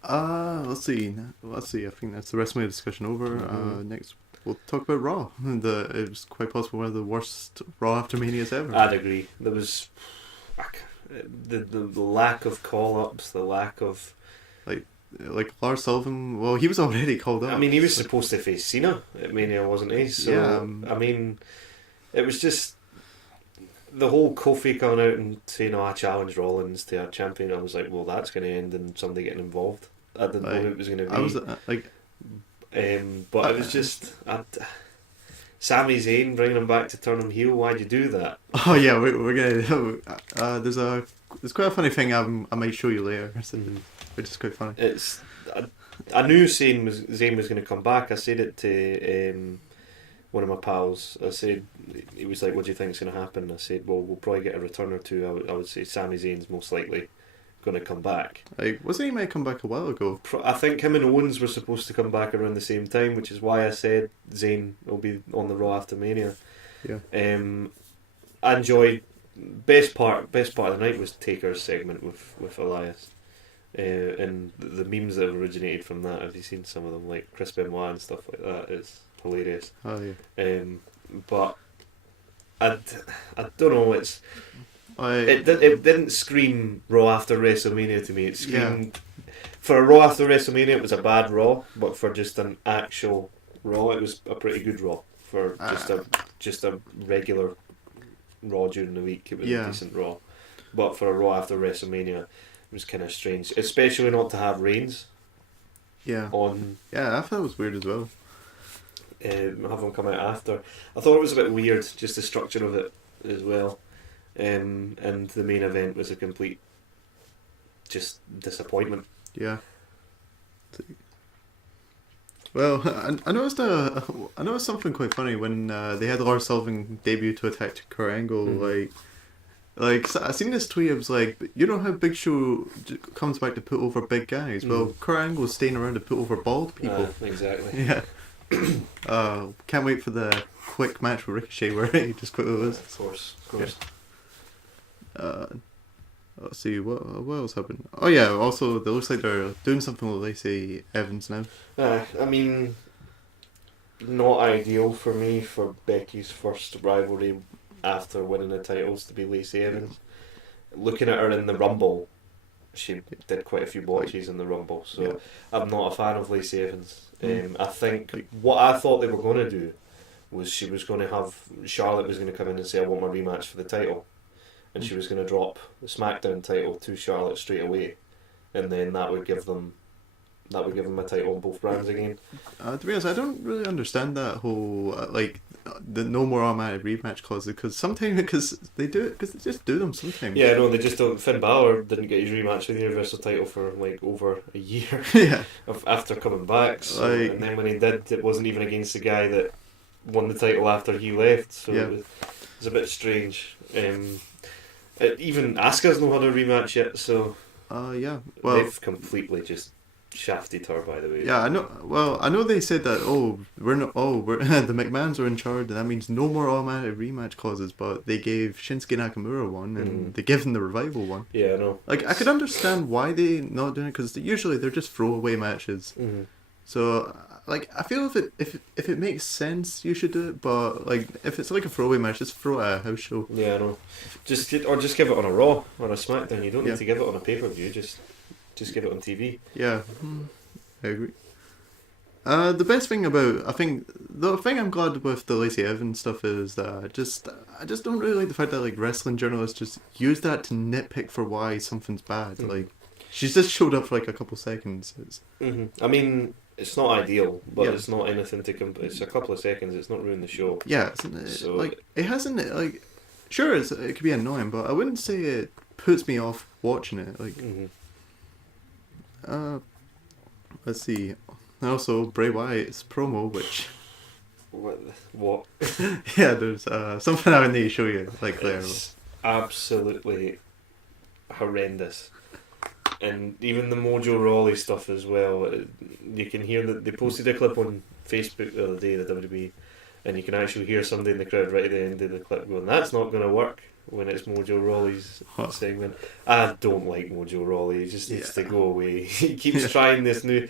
Let's see. I think that's the rest of my discussion over. Next, we'll talk about Raw. It was quite possibly one of the worst Raw after Manias ever. I'd agree. There was the lack of call-ups, the lack of like Lars Sullivan. Well, he was already called up. I mean, he was supposed to face Cena at Mania, wasn't he? So I mean, it was just the whole Kofi coming out and saying, "I challenge Rollins to a champion." I was like, "Well, that's going to end in somebody getting involved." I didn't know who it was going to be. I was but it was just Sami Zayn bringing him back to turn him heel. Why'd you do that? Oh yeah, we're gonna. There's quite a funny thing I might show you later, which is quite funny. I knew Zayn was going to come back. I said it to one of my pals. I said, he was like, "What do you think's going to happen?" I said, "Well, we'll probably get a return or two." I would say Sami Zayn's most likely going to come back. Wasn't he might come back a while ago? I think him and Owens were supposed to come back around the same time, which is why I said Zayn will be on the Raw after Mania. Yeah. I enjoyed best part of the night was Taker's segment with Elias. And the memes that have originated from that, have you seen some of them, like Chris Benoit and stuff like that? It's hilarious. Oh yeah. But I don't know. It didn't scream Raw after WrestleMania to me. It screamed for a Raw after WrestleMania. It was a bad Raw, but for just an actual Raw, it was a pretty good Raw. For just a regular Raw during the week, it was a decent Raw. But for a Raw after WrestleMania, it was kind of strange, especially not to have Reigns. Yeah. I thought it was weird as well. Have them come out after. I thought it was a bit weird, just the structure of it as well. And the main event was a complete just disappointment. Yeah. Well, I noticed something quite funny when they had Lars Sullivan debut to attack Kurt Angle. Like I seen this tweet. It was like, you know how Big Show comes back to put over big guys. Well, Kurt Angle was staying around to put over bald people. Exactly. Yeah. Can't wait for the quick match with Ricochet where he just quickly was. Of course. Yeah. Let's see what else happened. Oh yeah, also it looks like they're doing something with Lacey Evans now. I mean, not ideal for me for Becky's first rivalry after winning the titles to be Lacey Evans. Looking at her in the Rumble, she did quite a few botches in the Rumble, so I'm not a fan of Lacey Evans. I think what I thought they were going to do was she was going to have Charlotte was going to come in and say, I want my rematch for the title, and she was going to drop the SmackDown title to Charlotte straight away, and then that would give them a title on both brands again. To be honest, I don't really understand that whole the no more automatic rematch clause, because they just do them sometimes. Yeah, no, they just don't. Finn Balor didn't get his rematch for the Universal title for like over a year Yeah. after coming back. So, and then when he did, it wasn't even against the guy that won the title after he left. So Yeah. it was a bit strange. Even Asuka's not had a rematch yet, so Yeah. Well, they've completely just shafted her. By the way. yeah, I know. Well, I know they said that. We're the McMahons are in charge, and that means no more automatic rematch clauses. But they gave Shinsuke Nakamura one, and they gave him the Revival one. Yeah, I know. Like, I could understand why they not doing it, because usually they're just throwaway matches. Mm-hmm. So, like, I feel if it makes sense, you should do it. But like, if it's like a throwaway match, just throw it at a house show. Yeah, I know. Just give it on a Raw or a SmackDown. You don't Yeah. need to give it on a pay-per-view. Just give it on TV. Yeah, I agree. The best thing I think the thing I'm glad with the Lacey Evans stuff is that I just don't really like the fact that like wrestling journalists just use that to nitpick for why something's bad. Mm. Like, she's just showed up for like a couple seconds. I mean, it's not ideal, but Yeah. it's not anything to it's a couple of seconds. It's not ruined the show. Yeah, isn't it? So- Like, it hasn't like, sure, it could be annoying, but I wouldn't say it puts me off watching it. Like, let's see. And also Bray Wyatt's promo, which What? yeah, there's something I need to show you like later. It's absolutely horrendous. And even the Mojo Rawley stuff as well. You can hear that they posted a clip on Facebook the other day, the WWE, and you can actually hear somebody in the crowd right at the end of the clip going, "That's not going to work." When it's Mojo Rawley's What? segment, I don't like Mojo Rawley. He just needs Yeah. to go away. He keeps trying this new.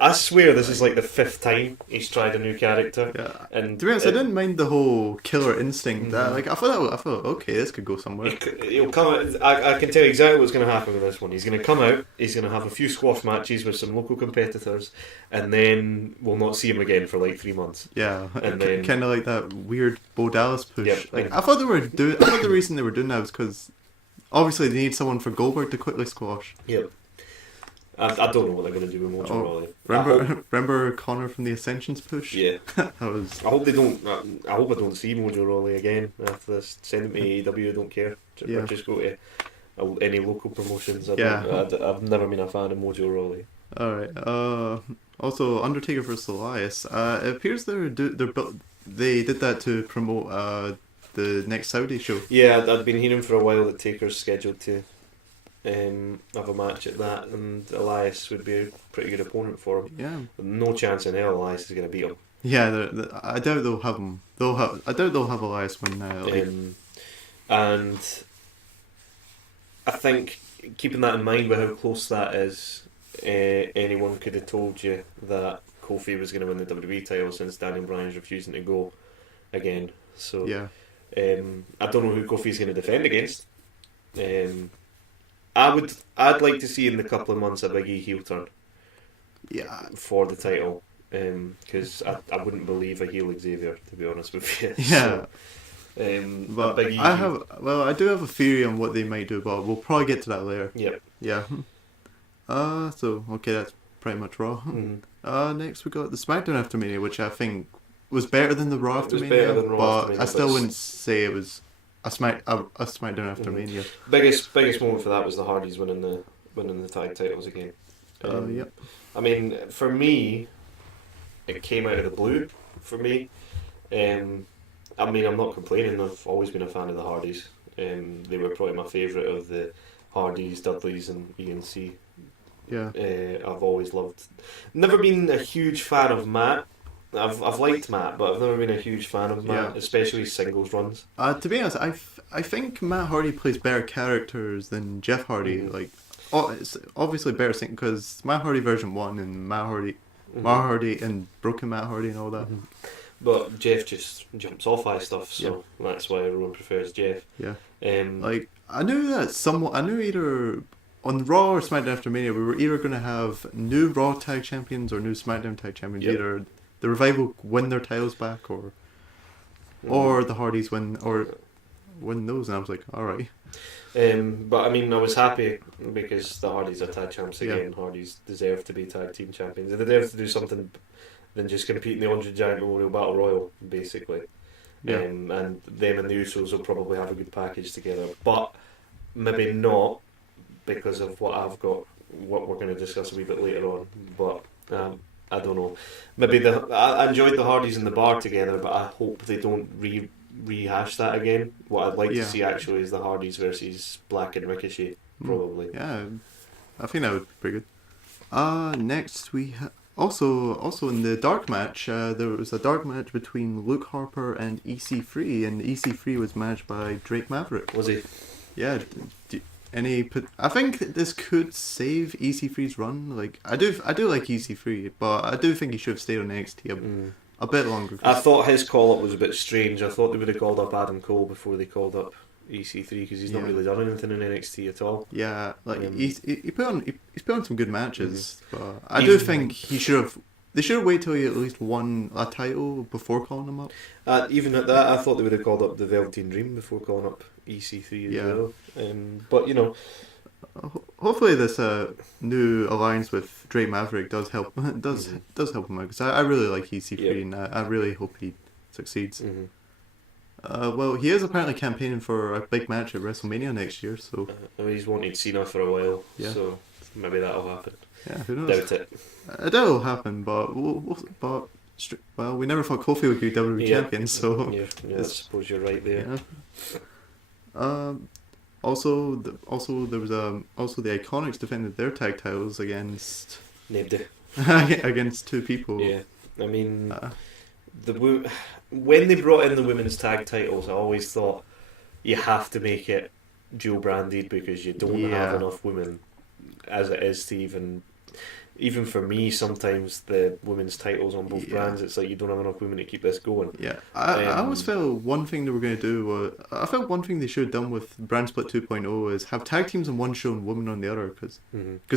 I swear this is like the 5th time he's tried a new character. Yeah. And To be honest, I didn't mind the whole killer instinct. Mhm. Like, I thought okay, this could go somewhere. He'll come out. I can tell you exactly what's going to happen with this one. He's going to come out. He's going to have a few squash matches with some local competitors, and then we'll not see him again for like 3 months. Yeah, And then- kind of like that weird Bo Dallas push. Yep. Like, I thought the reason they were doing that was because obviously they need someone for Goldberg to quickly squash. Yep. I don't know what they're going to do with Mojo Oh, Rawley. I hope- Remember Connor from the Ascensions push? Yeah. that was. I hope they don't. I hope I don't see Mojo Rawley again after this. Send him to AEW. I don't care. Yeah. Just go to any local promotions. Yeah. I've never been a fan of Mojo Rawley. All right. Also, Undertaker versus Elias. It appears they did that to promote the next Saudi show. Yeah, I'd been hearing for a while that Taker's scheduled to have a match at that, and Elias would be a pretty good opponent for him. Yeah. No chance in hell Elias is going to beat him. Yeah, I doubt they'll have him. I doubt they'll have Elias win now. And I think, keeping that in mind with how close that is, anyone could have told you that Kofi was going to win the WWE title since Daniel Bryan's refusing to go again. So yeah. I don't know who Kofi's going to defend against. I'd like to see in a couple of months a Big E heel turn Yeah. for the title, because I wouldn't believe a heel Xavier, to be honest with you. Yeah. So, a But Big E I do have a theory on what they might do, but we'll probably get to that later. Yep. Yeah. So okay, that's pretty much Raw. Mhm. Next we got the SmackDown After Mania, which I think was better than the Raw It After was Mania, better than Raw but After Mania, I but still it's- wouldn't say it was a SmackDown After Mhm. Mania. Biggest moment for that was the Hardys winning the tag titles again. Yep. I mean, for me, it came out of the blue. For me, I mean, I'm not complaining. I've always been a fan of the Hardys. They were probably my favourite of the Hardys, Dudleys, and ENC. Yeah. I've always loved. Never been a huge fan of Matt. I've liked Matt, but I've never been a huge fan of Matt, Yeah. especially singles runs. To be honest, I think Matt Hardy plays better characters than Jeff Hardy. Mhm. Like, it's obviously better because Matt Hardy version 1 and Matt Hardy and Broken Matt Hardy and all that. Mhm. But Jeff just jumps off high stuff, so that's why everyone prefers Jeff. Yeah. Um, Like, I knew either on Raw or SmackDown After Mania, we were either going to have new Raw Tag Champions or new SmackDown Tag Champions. Yep. Either the Revival win their titles back, or or the Hardys win those, and I was like, all right. But I mean, I was happy because the Hardys are tag champs again. Yeah. Hardys deserve to be tag team champions. They deserve to do something than just compete in the Andre Giant Memorial Battle Royal, basically. Yeah. And them and the Usos will probably have a good package together, but maybe not because of what we're going to discuss a wee bit later on. But I don't know. Maybe I enjoyed the Hardys in the bar together, but I hope they don't rehash that again. What I'd like to see actually is the Hardys versus Black and Ricochet, probably. Yeah, I think that would be pretty good. Next we also in the dark match, there was a dark match between Luke Harper and EC3, and EC3 was managed by Drake Maverick. Was he? Yeah. I think this could save EC3's run. Like I do like EC3, but I do think he should have stayed on NXT a bit longer. I thought his call up was a bit strange. I thought they would have called up Adam Cole before they called up EC3 because he's not really done anything in NXT at all. Yeah, like he's put on some good matches, but I do think they should have waited till he at least won a title before calling him up. Even at that, I thought they would have called up the Velveteen Dream before calling up EC3 as well. But you know, hopefully this new alliance with Drake Maverick does help him out, because I really like EC3 and I really hope he succeeds. Well, he is apparently campaigning for a big match at WrestleMania next year, so he's wanted Cena for a while, so maybe that'll happen. Yeah, who knows? Doubt it. I doubt it'll happen, but we never thought Kofi would be WWE champion, so I suppose you're right there. Yeah. Also there was the Iconics defended their tag titles against against two people. Yeah, I mean when they brought in the women's tag titles, I always thought you have to make it dual branded because you don't have enough women as it is to even for me, sometimes the women's titles on both brands, it's like you don't have enough women to keep this going. Yeah, I always felt one thing they were going to do I felt one thing they should have done with Brand Split 2.0 is have tag teams on one show and women on the other, because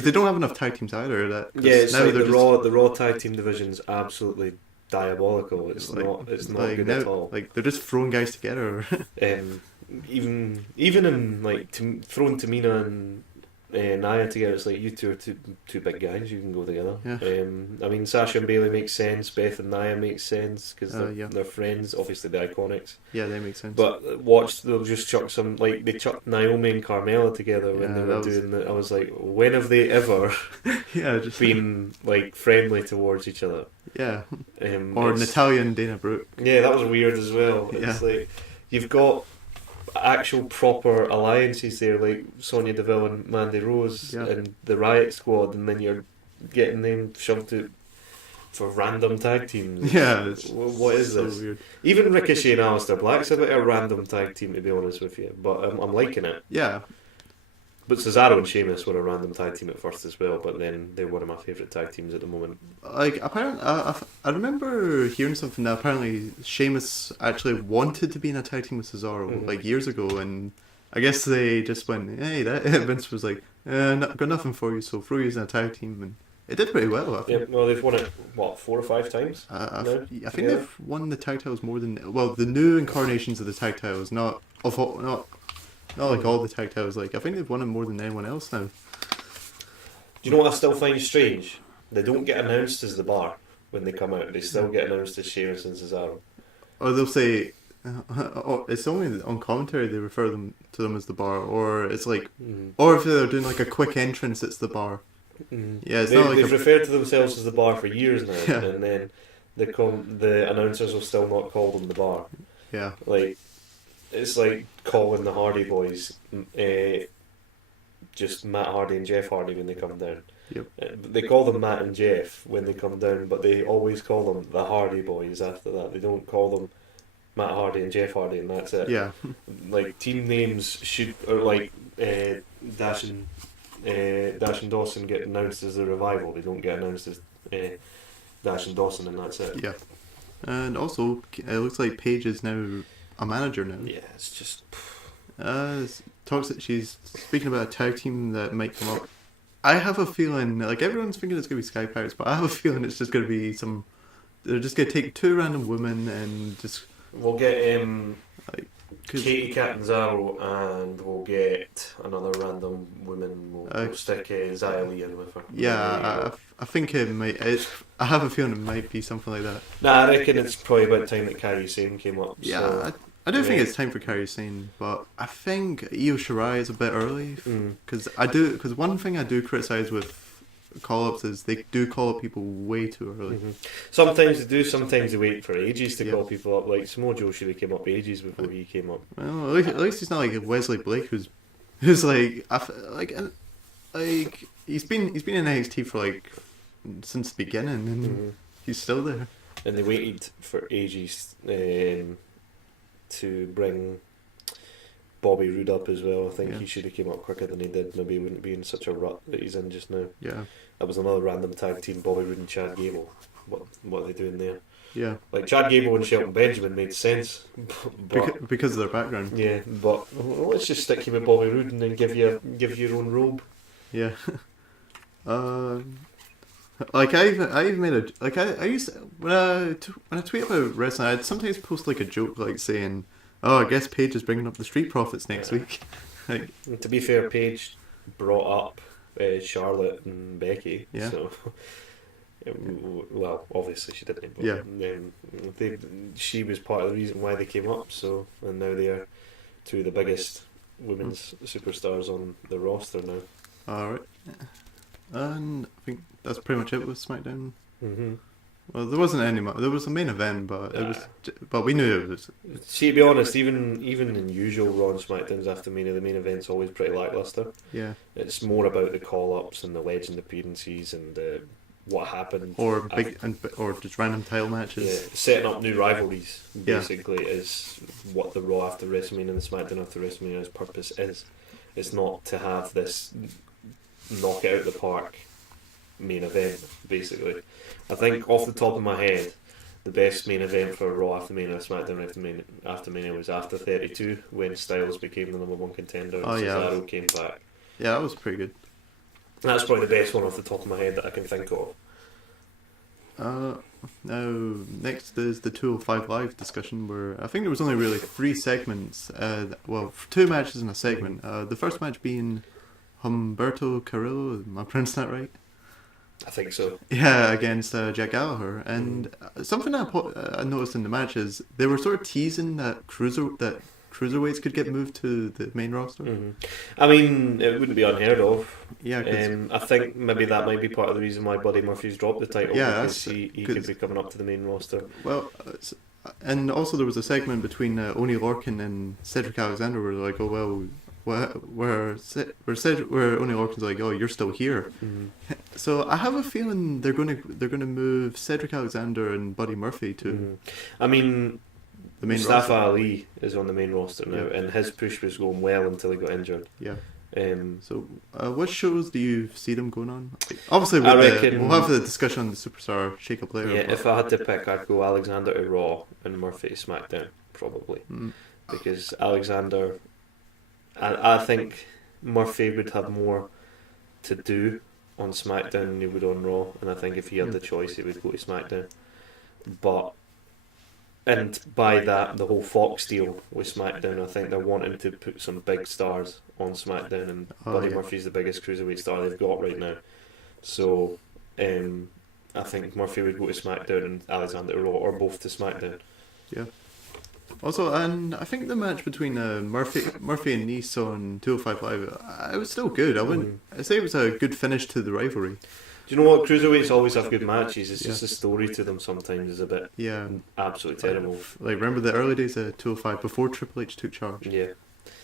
they don't have enough tag teams either. It's like the Raw tag team division is absolutely diabolical. It's not good at all. Like they're just throwing guys together. Even in like throwing Tamina and Nia together, it's like you two are two big guys. You can go together. I mean, Sasha and Bayley makes sense. Beth and Nia makes sense because they're friends. Obviously, the Iconics. Yeah, they make sense. But they'll just chuck some, like they chucked Naomi and Carmella together when they were doing it. I was like, when have they ever been like friendly towards each other? Yeah. Or Natalya and Dana Brooke. Yeah, that was weird as well. It's like you've got actual proper alliances there, like Sonya Deville and Mandy Rose and the Riot Squad, and then you're getting them shoved out for random tag teams. Yeah, what is this? Weird. Even Ricochet and Aleister Black's a bit of a random tag team, to be honest with you, but I'm liking it. Yeah. But Cesaro and Sheamus were a random tag team at first as well, but then they're one of my favourite tag teams at the moment. Like, apparently, I remember hearing something that apparently Sheamus actually wanted to be in a tag team with Cesaro, like years ago, and I guess they just went, hey, Vince was like, got nothing for you, so throw you in a tag team, and it did pretty well, I think. Yeah, well, they've won it, 4 or 5 times? I think they've won the tag titles more than, well, the new incarnations of the tag titles, not like all the tag titles. Like I think they've won it more than anyone else now. Do you know what I still find strange? They don't get announced as the Bar when they come out. They still get announced as Sheamus and Cesaro. Or they'll say, it's only on commentary they refer to them as the Bar, or it's like, or if they're doing like a quick entrance, it's the Bar. Yeah, it's not like they've referred to themselves as the Bar for years now, and then the announcers will still not call them the Bar. Yeah, like. It's like calling the Hardy Boys just Matt Hardy and Jeff Hardy when they come down. Yep. They call them Matt and Jeff when they come down, but they always call them the Hardy Boys after that. They don't call them Matt Hardy and Jeff Hardy, and that's it. Yeah. Like team names or like Dash and Dawson get announced as the Revival. They don't get announced as Dash and Dawson, and that's it. Yeah. And also, it looks like Paige is now a manager now. Yeah, it's just talks that she's speaking about a tag team that might come up. I have a feeling, like everyone's thinking it's going to be Sky Pirates, but I have a feeling it's just going to be they're just going to take 2 random women and just We'll get Like, 'cause, Katie Catanzaro, and we'll get another random woman. We'll stick Xia Li in with her. yeah, I think it might. I have a feeling it might be something like that. Nah, I reckon it's probably about time that Kairi Sane came up. Yeah, So, I don't think yeah. it's time for Kairi Sane, but I think Io Shirai is a bit early. Mm. Because one thing I do criticize with call-ups is they do call up people way too early. Mhm. Sometimes they do, sometimes they wait for ages to Yeah. call people up. Like Samoa Joe should have came up ages before he came up. Well, at least he's not like Wesley Blake, who's like like he's been in NXT for like since the beginning, and Mhm. he's still there. And they waited for ages to bring Bobby Roode up as well. I think Yeah. he should have came up quicker than he did. Maybe he wouldn't be in such a rut that he's in just now. Yeah, That was another random tag team, Bobby Roode and Chad Gable. What are they doing there? yeah, Like Chad Gable and Shelton Benjamin made sense, but because of their background. yeah, but let's just stick you with Bobby Roode and then give you your own robe. Yeah. Like I even made a like I used to, when I tweet about wrestling, I'd sometimes post like a joke like saying, "Oh, I guess Paige is bringing up the Street Profits next Yeah. week." Like, And to be fair, Paige brought up Charlotte and Becky. Yeah. So, well, obviously she didn't. But Yeah. she was part of the reason why they came up. So, and now they are two of the biggest women's superstars on the roster now. all right, and I think that's pretty much it with SmackDown. Mm-hmm. Well, there wasn't any. There was a main event, but but we knew it was. See, to be honest, even in usual Raw and SmackDowns after Mania, the main event's always pretty lackluster. Yeah. It's more about the call-ups and the legend appearances and what happened. Or or just random title matches. Yeah, setting up new rivalries Yeah. basically is what the Raw after WrestleMania and the SmackDown after WrestleMania's purpose is. It's not to have this knock it out of the park main event, basically. I think off the top of my head, the best main event for Raw after Mania, SmackDown after Mania was after 32 when Styles became the number one contender and Oh, yeah. Cesaro came back. Yeah, that was pretty good. That's probably the best one off the top of my head that I can think of. Now, next is the 205 Live discussion, where I think there was only really 3 segments. Well, 2 matches in a segment. The first match being Humberto Carrillo, am I pronouncing that right? I think so. Yeah, against Jack Gallagher. And something I noticed in the match is they were sort of teasing that cruiserweights could get moved to the main roster. Mm-hmm. I mean, it wouldn't be unheard of. Yeah, 'cause- I think maybe that might be part of the reason why Buddy Murphy's dropped the title, Yeah, because he could 'cause- be coming up to the main roster. well, and also there was a segment between Oni Lorcan and Cedric Alexander where they're like, oh well, where Oni Lorcan's like, oh, you're still here. Mm-hmm. So I have a feeling they're gonna move Cedric Alexander and Buddy Murphy to Mm-hmm. I mean, the main Mustafa roster. Ali is on the main roster now, Yeah. and his push was going well until he got injured. Yeah. Um, So, what shows do you see them going on? Obviously, I reckon- we'll have the discussion on the Superstar shake-up later. yeah, but- if I had to pick, I'd go Alexander to Raw and Murphy to SmackDown, probably. Mm. Because Alexander, I think Murphy would have more to do on SmackDown than he would on Raw, and I think if he had the choice, he would go to SmackDown. But, and by that, the whole Fox deal with SmackDown, I think they're wanting to put some big stars on SmackDown, and Oh, Buddy yeah. Murphy's the biggest cruiserweight star they've got right now. So, I think Murphy would go to SmackDown and Alexander to Raw, or both to SmackDown. Yeah. Also, and I think the match between Murphy and Nice on 205 Live, it was still good. I'd say it was a good finish to the rivalry. Do you know what? Cruiserweights always have good matches. It's just Yeah. the story to them sometimes is a bit Yeah. absolutely terrible. Like, remember the early days of 205 before Triple H took charge? Yeah,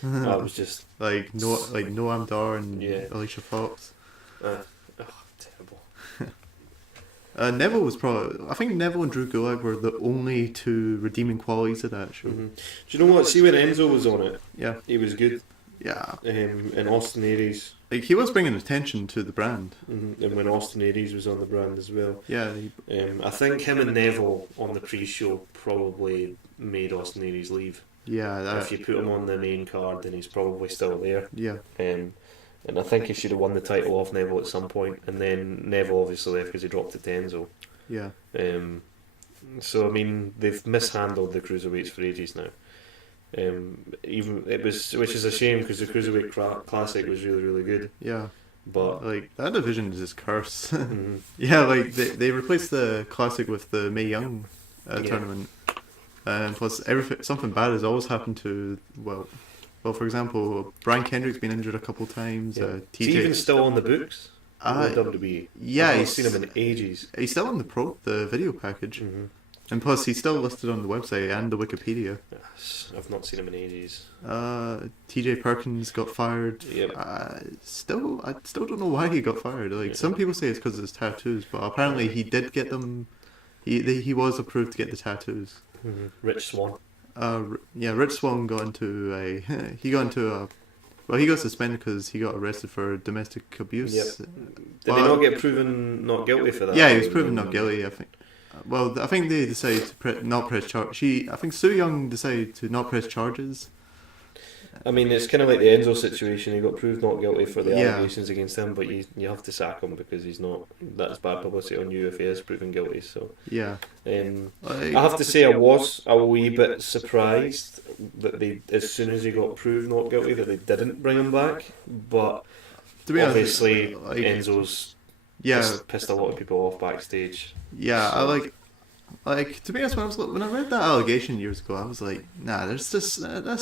I was just like Noam Dar and Yeah. Alicia Fox. terrible. Neville was I think Neville and Drew Gulak were the only 2 redeeming qualities of that show. Mm-hmm. Do you know what? See, when Enzo was on it, Yeah. he was good. Yeah. And Austin Aries, Like, he was bringing attention to the brand. and when Austin Aries was on the brand as well. Yeah. I think him and Neville on the pre-show probably made Austin Aries leave. Yeah. If you put him on the main card, then he's probably still there. Yeah. And I think he should have won the title off Neville at some point, and then Neville obviously left because he dropped it to Enzo. Yeah. So I mean, they've mishandled the cruiserweights for ages now. Even it was, which is a shame because the cruiserweight classic was really really good. Yeah. But Like, that division is just cursed. mhm. Yeah, like, they replaced the classic with the Mae Young Yeah. tournament. And plus, something bad has always happened to, well, for example, Brian Kendrick's been injured a couple times. Yeah. Is TJ. he even still on the books? Uh, With WWE. yeah, I've not he's seen him in ages. He's still on the video package. Mm-hmm. And plus, he's still listed on the website and the Wikipedia. Yes, I've not seen him in ages. TJ Perkins got fired. Yep. I still don't know why he got fired. Like, Yeah. some people say it's because of his tattoos, but apparently he did get them. He was approved to get the tattoos. Mm-hmm. Rich Swann. Yeah, Rich Swann got into he got suspended because he got arrested for domestic abuse. Yep. Did he not get proven not guilty for that? Yeah, he was proven not guilty, I think. Well, I think they decided to not press charge. I think Sue Young decided to not press charges. I mean, it's kind of like the Enzo situation. He got proved not guilty for the Yeah. allegations against him, but you have to sack him because he's not. That's bad publicity on you if he is proven guilty. So, Yeah. I have to say, I was a wee bit surprised that they, as soon as he got proved not guilty, that they didn't bring him back. But To be honest, obviously, like, Enzo's yeah, pissed a lot of people off backstage. yeah. So- To be honest, when I read that allegation years ago, I was like, nah, this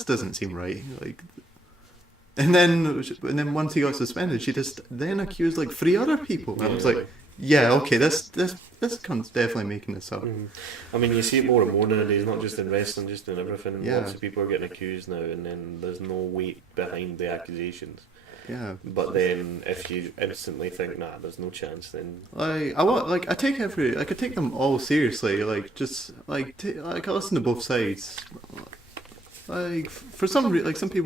doesn't seem right. Like, and then once he got suspended, she just then accused like 3 other people. I was like, yeah, okay, this cunt's definitely making this up. Mhm. I mean, you see it more and more nowadays, not just in wrestling, just in everything. Yeah. Lots of people are getting accused now, and then there's no weight behind the accusations. Yeah. But then, if you instantly think, nah, there's no chance, then I take I could take them all seriously. Like, just I listen to both sides. Like, for some people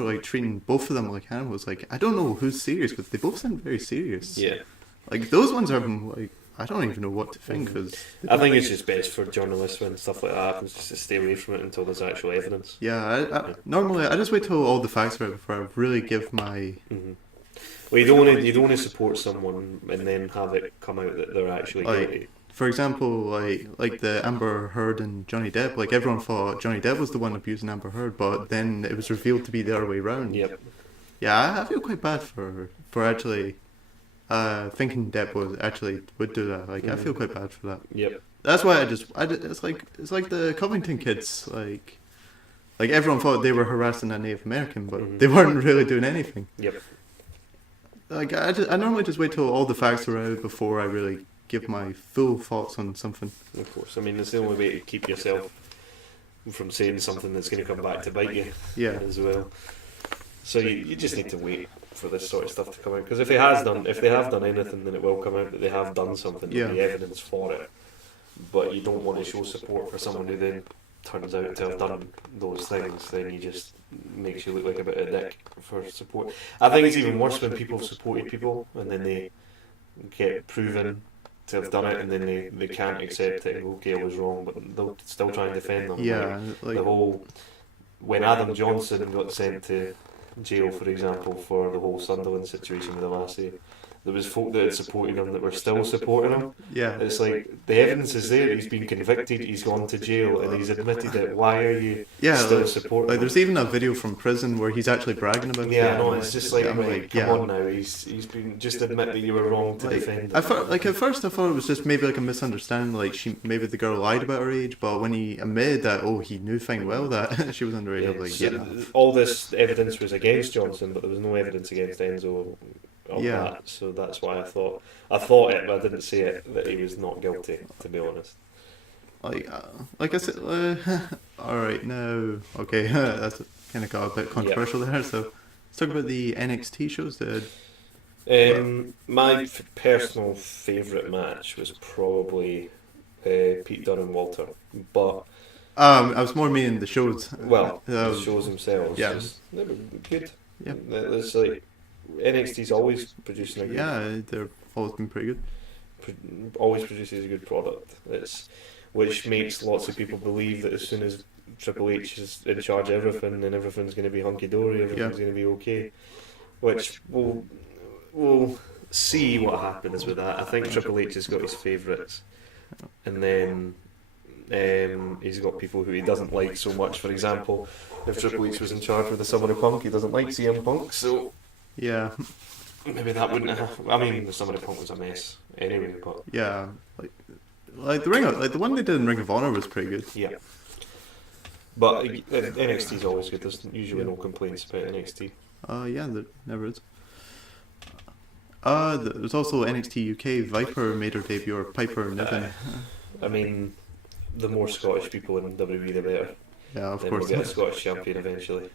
are like treating both of them like animals. Like, I don't know who's serious, because they both sound very serious. yeah. Like, those ones are like, I don't even know what to think, because I think it's just best for journalists when stuff like that happens, just to stay away from it until there's actual evidence. yeah, normally I just wait till all the facts are out before I really give my Mhm. Well, you don't want to support someone and then have it come out that they're actually Like, guilty. For example, like the Amber Heard and Johnny Depp. Like, everyone thought Johnny Depp was the one abusing Amber Heard, but then it was revealed to be the other way around. Yep. Yeah, I feel quite bad for actually thinking Depp would do that. Like, I feel quite bad for that. Yep. That's why it's like the Covington kids. Like everyone thought they were harassing a Native American, but they weren't really doing anything. Yep. Like, I normally just wait till all the facts are out before I really give my full thoughts on something. Of course. I mean, it's the only way to keep yourself from saying something that's going to come back to bite you. Yeah. As well. So you just need to wait for this sort of stuff to come out, because if they have done anything, then it will come out that they have done something. Yeah. There'll be evidence for it. But you don't want to show support for someone who then turns out to have done those things. Then you just makes you look like a bit of a dick for support. I think it's even worse when people have supported people and then they get proven to have done it, and then they can't accept it and go, okay, I was wrong, but they'll still try and defend them. Yeah, Like, the whole, when Adam Johnson got sent to jail, for example, for the whole Sunderland situation with the lassie, there was folk that had supported him that were still supporting him. yeah. It's like, the evidence is there, he's been convicted, he's gone to jail, and he's admitted it. Why are you still supporting Like, him? there's even a video from prison where he's actually bragging about it. Yeah, no, it's just like, I'm mate, come on now, he's been, just admit that you were wrong to defend him. At first I thought it was just maybe like a misunderstanding, like maybe the girl lied about her age, but when he admitted that, he knew fine well that she was underage, I was like, so all this evidence was against Johnson, but there was no evidence against Enzo of that. So that's why I thought it, but I didn't say it, that he was not guilty, to be honest. Like I said, alright, now, okay, that's kind of got a bit controversial there, so let's talk about the NXT shows. My personal favourite match was probably Pete Dunne and Walter, but I was more meaning the shows. the shows themselves, yeah. they were good. Yeah. There's like, NXT's always producing a good, Yeah, they've always been pretty good. always produces a good product. Which makes lots of people believe that as soon as Triple H is in charge of everything, then everything's going to be hunky dory, everything's going to be okay. Which we'll see what happens with that. I think Triple H has got his favourites, and then he's got people who he doesn't like so much. For example, if Triple H was in charge with the Summer of Punk, he doesn't like CM Punk, so Yeah, maybe that wouldn't have. I mean, the Summer of Punk was a mess anyway, but yeah. Like the one they did in Ring of Honor was pretty good. yeah. But NXT is always good. There's usually no complaints about NXT. Yeah, there never is. There's also NXT UK. Viper made her debut, or Piper Niven. I mean, the more Scottish people in WWE, the better. Yeah, of Then course. we'll get a Scottish champion eventually.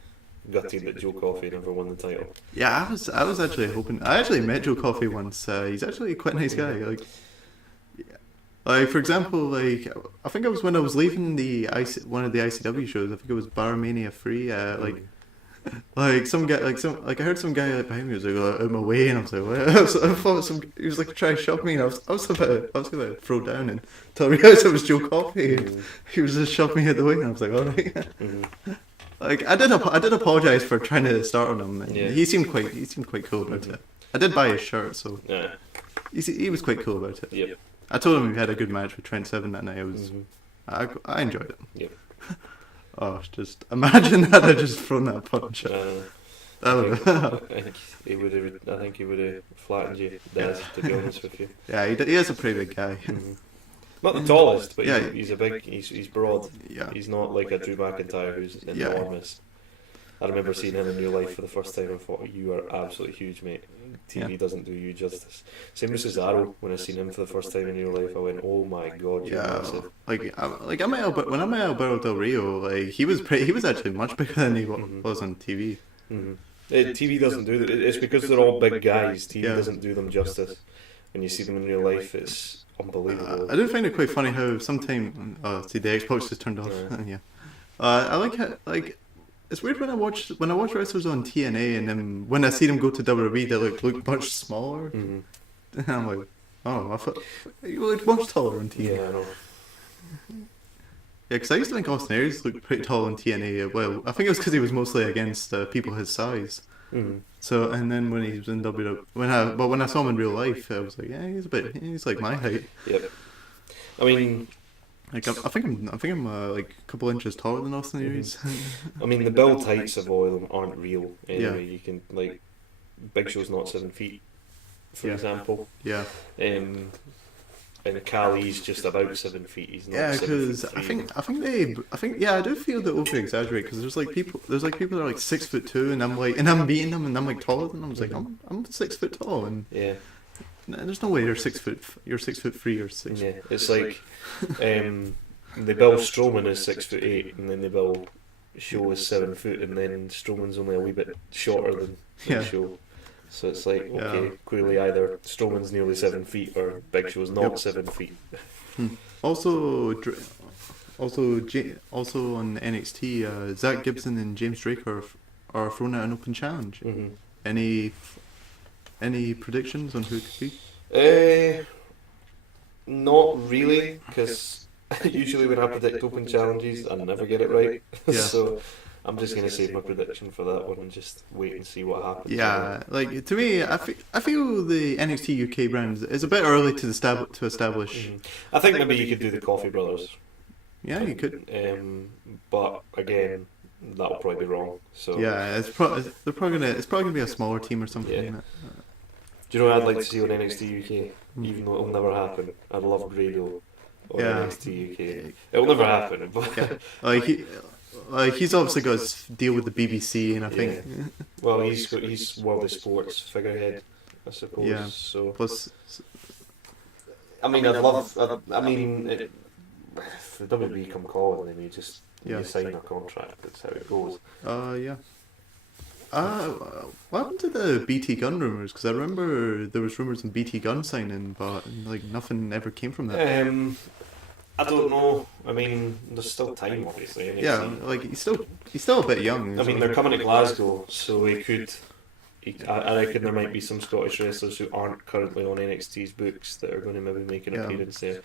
Gutted that Joe Coffey never won the title. Yeah, I was actually hoping. I actually met Joe Coffey once. He's actually quite a nice guy. Like for example, like I think it was when I was leaving one of the ICW shows. I think it was Barmania 3. Like some guy, I heard some guy behind me was like out of my way, and I was like, what? I thought he was like trying to shove me, and I was about to throw down until I realised it was Joe Coffey. He was just shoving me out the way, and I was like, all right. Like I did apologise for trying to start on him. And he seemed quite cool about it. I did buy his shirt, so Yeah. he was quite cool about it. Yep. I told him we had a good match with Trent Seven that night. I enjoyed it. Yep. Oh, just imagine that I just thrown that punch. I think he would have flattened you, Daz, to be honest with you. Yeah, he is a pretty big guy. Not the tallest, but Yeah. he's a big. He's broad. Yeah. He's not like a Drew McIntyre who's enormous. I remember seeing him in real life for the first time and thought, you are absolutely huge, mate. TV doesn't do you justice. Same with Cesaro. When I seen him for the first time in real life, I went, oh my god, you're massive. When I met Alberto Del Rio, like he was actually much bigger than he was on TV. TV doesn't do that. It's because they're all big guys. TV doesn't do them justice. When you see them in real life, it's unbelievable. I do find it quite funny how sometimes see the Xbox just turned off. Yeah. I like how it's weird when I watch wrestlers on TNA, and then when I see them go to WWE, they look much smaller. And I'm like, oh, I thought you look much taller on TNA. Yeah, I know. Yeah, because I used to think Austin Aries looked pretty tall on TNA. Well, I think it was because he was mostly against people his size. So, and then when he was in WWE, when I saw him in real life, I was like, yeah, he's like my height. Yep. I mean, like I think I'm like a couple inches taller than Austin Aries. I mean, the build heights of all of them aren't real. Anyway, you can Big Show's not 7 feet, for example. Yeah. And Cali's just about 7 feet. He's not 7 because feet. I do feel they over exaggerate, because there's people that are like 6'2", and I'm beating them, and I'm like taller than them. I was like, I'm 6 foot tall, and there's no way you're 6 foot. You're 6'3" or 6. Yeah, it's like they bill Strowman as 6'8", and then they bill Show as 7 foot, and then Strowman's only a wee bit shorter than Show. So it's like, okay, clearly either Strowman's nearly 7 feet or Big Show's not 7 feet. Also on NXT, Zach Gibson and James Drake are thrown out an open challenge. Any predictions on who it could be? Not really, because usually when I predict open challenges, I never get it right. So I'm just going to save my prediction for that one and just wait and see what happens. Yeah, like to me, I feel the NXT UK brand is a bit early to establish. I think maybe you could do the Coffey Brothers. Yeah, you could. But again, that'll probably be wrong. So yeah, it's probably gonna be a smaller team or something. Yeah. Do you know what I'd like to see on NXT UK? Even though it'll never happen, I'd love Grado on NXT UK. It'll never happen. But he's obviously got to deal with the BBC, and I think. Well, he's World of Sports figurehead, I suppose. Yeah. So. Plus, I mean, if the WWE come calling, then you just sign a contract. That's how it goes. Yeah. What happened to the BT Gun rumours? Because I remember there was rumours of BT Gun signing, but nothing ever came from that. I don't know. I mean, there's still time, obviously. Yeah, he's still a bit young. I mean, they're coming to Glasgow, so he could. I reckon there might be some Scottish wrestlers who aren't currently on NXT's books that are going to maybe make an appearance there.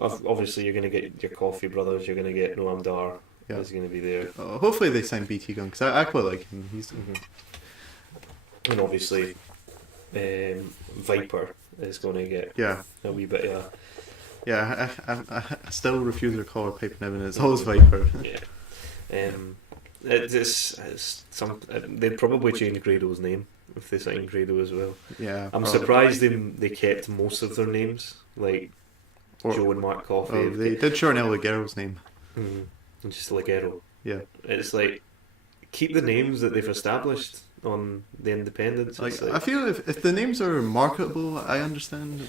Obviously, you're going to get your Coffey Brothers. You're going to get Noam Dar. Is going to be there. Hopefully they sign BT Gun, because I quite like him. He's and obviously Viper is going to get a wee bit of Yeah, I still refuse to call her Piper Niven. It's always Viper. Yeah. It's some. They'd probably change Grado's name if they signed Grado as well. Yeah. I'm surprised they kept most of their names, like Joe and Mark Coffey. Oh, they did shorten El Ligero's name. And just Ligero. Yeah. It's like, keep the names that they've established on the independents. Like, I feel if the names are marketable, I understand.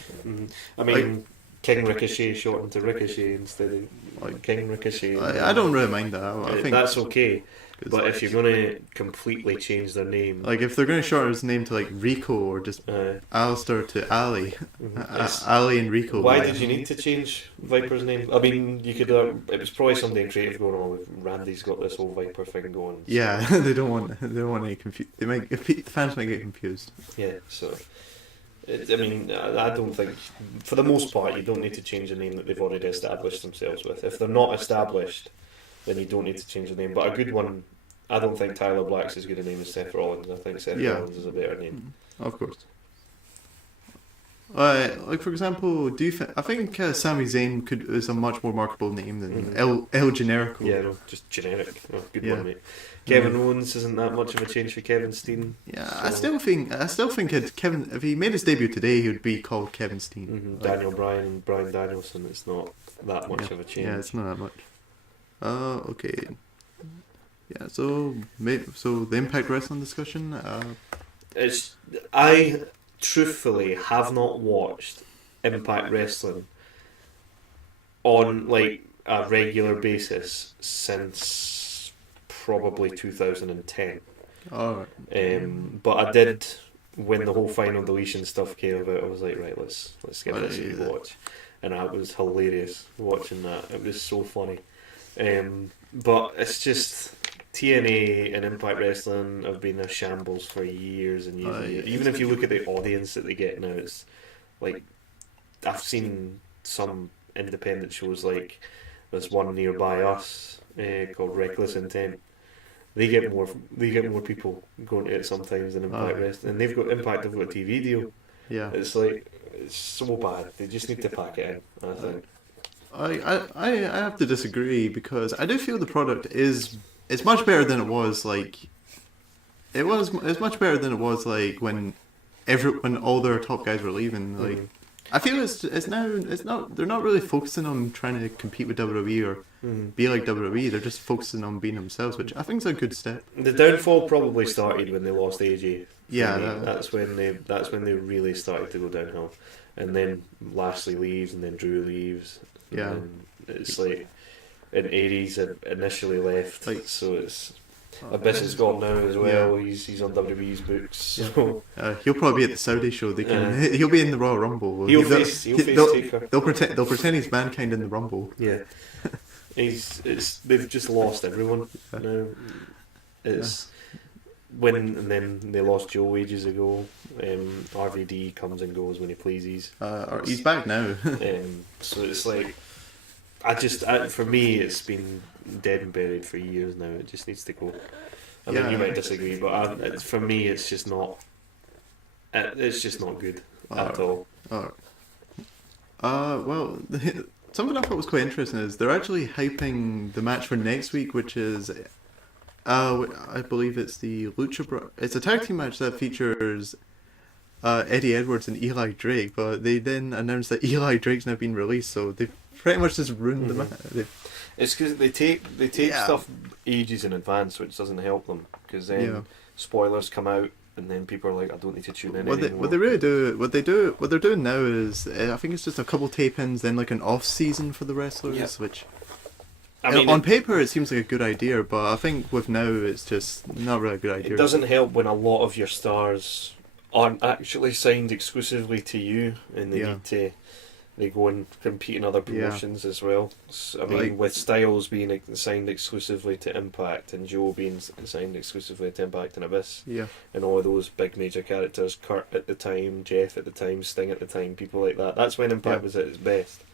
I mean, King Ricochet shortened to Ricochet instead of King Ricochet. I don't really mind that. I think that's okay. But if you're going to completely change their name... Like, if they're going to shorten his name to, like, Rico or just Alistair to Ali. Ali and Rico. Why did you need to change Viper's name? I mean, you could... it was probably something creative going on with Randy's got this whole Viper thing going. So. Yeah, they don't want any confused. The fans might get confused. Yeah, so... I mean, I don't think... For the most part, you don't need to change a name that they've already established themselves with. If they're not established... then you don't need to change the name. But a good one, I don't think Tyler Black's as good a name as Seth Rollins. I think Seth Rollins is a better name. Of course. Like, for example, I think Sami Zayn is a much more marketable name than El Generico. Yeah, no, just generic. Oh, good one, mate. Kevin Owens isn't that much of a change for Kevin Steen. Yeah, so. I still think Kevin, if he made his debut today, he would be called Kevin Steen. Daniel Bryan and Bryan Danielson. It's not that much of a change. Yeah, it's not that much. Okay. Yeah, so the Impact Wrestling discussion. I truthfully have not watched Impact Wrestling on like a regular basis since probably 2010. Oh. But I did when the whole final deletion stuff came about. I was like, right, let's give this a watch, and it was hilarious watching that. It was so funny. But it's just TNA and Impact Wrestling have been a shambles for years and years and years. Even if you look at the audience that they get now, it's like I've seen some independent shows like there's one nearby us called Reckless Intent. They get more people going to it sometimes than Impact Wrestling, and they've got a TV deal. Yeah, it's so bad. They just need to pack it in, I think. I have to disagree because I do feel the product it's much better than it was like it's much better than it was like when all their top guys were leaving. Like I feel it's not they're not really focusing on trying to compete with WWE or be like WWE. They're just focusing on being themselves, which I think is a good step. The downfall probably started when they lost AJ. Yeah, that's when they really started to go downhill, and then Lashley leaves, and then Drew leaves. Yeah, and it's like, and Aries had initially left, so it's Abyss has gone now as well. Yeah. He's on WWE's books. So. He'll probably be at the Saudi show. He'll be in the Royal Rumble. He'll face Taker. They'll pretend he's Mankind in the Rumble. Yeah, they've just lost everyone now. It's and then they lost Joe ages ago. RVD comes and goes when he pleases. He's back now. So it's like, for me, it's been dead and buried for years now. It just needs to go. I mean, you might disagree, but for me, it's just not. It's just not good at all. Well, something I thought was quite interesting is they're actually hyping the match for next week, which is. I believe it's the Lucha It's a tag team match that features Eddie Edwards and Eli Drake, but they then announced that Eli Drake's now been released, so they've pretty much just ruined the match. It's because they take stuff ages in advance, which doesn't help them, because then spoilers come out, and then people are like, I don't need to tune in anymore. What they're doing now is, I think it's just a couple tape-ins, then like an off-season for the wrestlers, which... I mean, on paper, it seems like a good idea, but I think with now, it's just not really a good idea. It doesn't help when a lot of your stars aren't actually signed exclusively to you, and they go and compete in other promotions as well. So, I mean, with Styles being signed exclusively to Impact, and Joe being signed exclusively to Impact and Abyss, and all of those big major characters, Kurt at the time, Jeff at the time, Sting at the time, people like that. That's when Impact was at its best.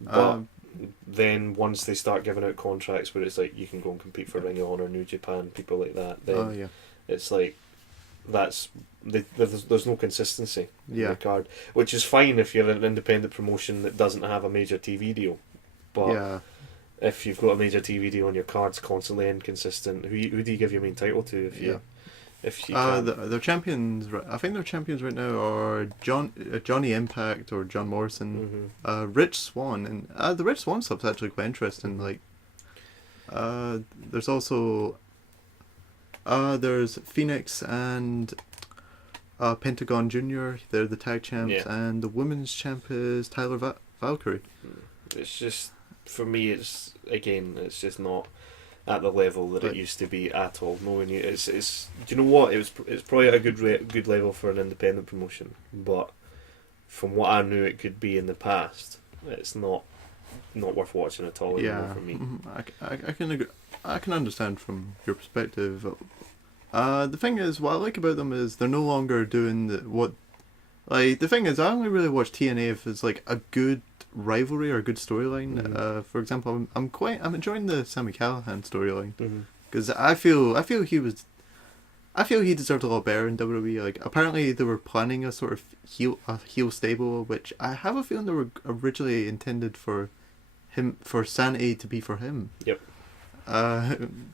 But then once they start giving out contracts where it's like you can go and compete for Ring of Honor, New Japan, people like that, then it's like there's no consistency in Yeah. the card, which is fine if you're an independent promotion that doesn't have a major TV deal. But Yeah. if you've got a major TV deal and your card's constantly inconsistent, who do you give your main title to if you can? Their champions, I think their champions right now are Johnny Impact or John Morrison, Rich Swann, and the Rich Swann stuff's actually quite interesting. Like, there's also there's Phoenix and Pentagon Junior. They're the tag champs, and the women's champ is Tyler Valkyrie. It's just, for me, it's just not at the level that it used to be at all. Knowing you, it's do you know what? It's probably at a good level for an independent promotion, but from what I knew it could be in the past, it's not worth watching at all anymore for me. I can agree. I can understand from your perspective. The thing is, what I like about them is they're no longer doing the thing is, I only really watch TNA if it's like a good rivalry or a good storyline. For example, I'm enjoying the Sami Callihan storyline because I feel he deserved a lot better in WWE. Like, apparently they were planning a sort of heel stable, which I have a feeling they were originally intended for Sanity to be for him. Yep.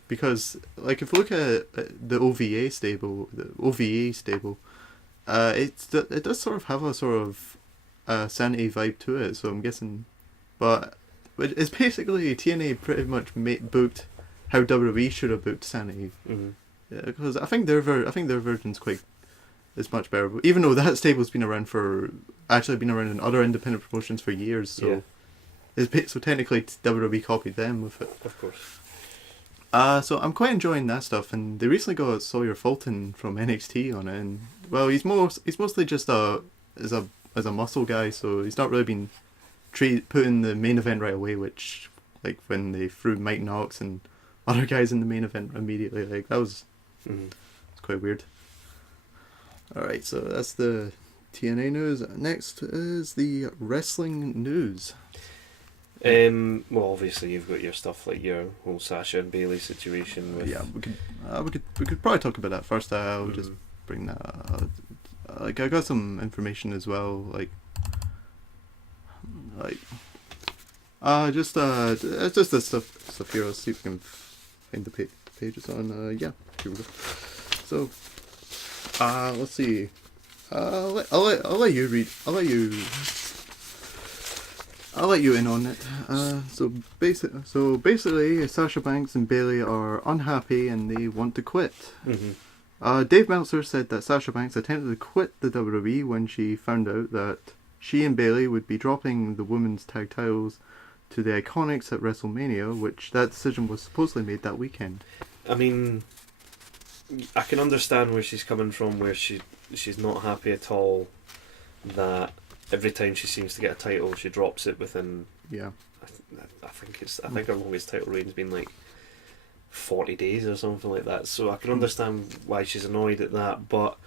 Because like if you look at the OVA stable, it does sort of have a sort of Sanity vibe to it. So I'm guessing, but it's basically TNA pretty much booked how WWE should have booked Sanity. Because I think their version's is much better. Even though that stable's been around in other independent promotions for years, so so technically WWE copied them with it. Of course. So I'm quite enjoying that stuff, and they recently got Sawyer Fulton from NXT on it, and well, he's mostly just as a muscle guy, so he's not really been put in the main event right away, which like when they threw Mike Knox and other guys in the main event immediately, like that was it's quite weird. Alright, so that's the TNA news. Next is the wrestling news. Well, obviously you've got your stuff like your whole Sasha and Bayley situation. We could probably talk about that first. I'll just bring that. Like I got some information as well. Just the stuff here. I'll see if we can find the pages on. Here we go. So, let's see. I'll let you read. I'll let you in on it. So basically, Sasha Banks and Bayley are unhappy and they want to quit. Dave Meltzer said that Sasha Banks attempted to quit the WWE when she found out that she and Bayley would be dropping the women's tag titles to the Iconics at WrestleMania, which that decision was supposedly made that weekend. I mean, I can understand where she's coming from, where she's not happy at all that every time she seems to get a title, she drops it within. Yeah. I think her longest title reign's been like 40 days or something like that. So I can understand why she's annoyed at that, but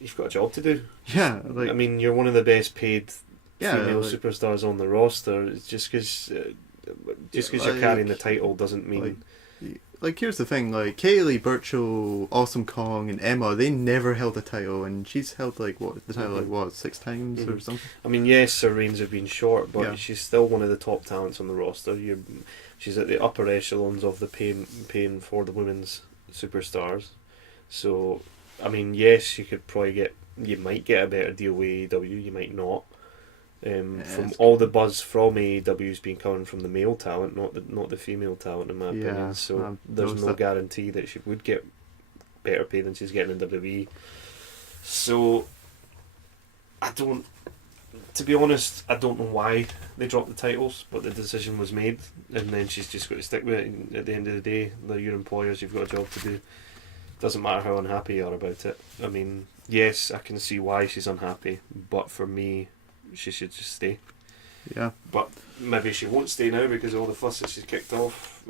you've got a job to do. Yeah. I mean, you're one of the best paid female superstars on the roster. It's just because you're carrying the title doesn't mean. Like, here's the thing, like, Kaylee, Burchill, Awesome Kong, and Emma, they never held a title, and she's held, like, the title, 6 times or something? I mean, yes, her reigns have been short, but she's still one of the top talents on the roster. She's at the upper echelons of the paying for the women's superstars. So, I mean, yes, you might get a better deal with AEW, you might not. From all the buzz from AEW has been coming from the male talent, not the female talent, in my opinion. So there's no guarantee that she would get better pay than she's getting in WWE. So to be honest, I don't know why they dropped the titles, but the decision was made, and then she's just got to stick with it. And at the end of the day, they're your employers, you've got a job to do. Doesn't matter how unhappy you are about it. I mean, yes, I can see why she's unhappy, but for me, she should just stay. Yeah. But maybe she won't stay now because of all the fuss that she's kicked off.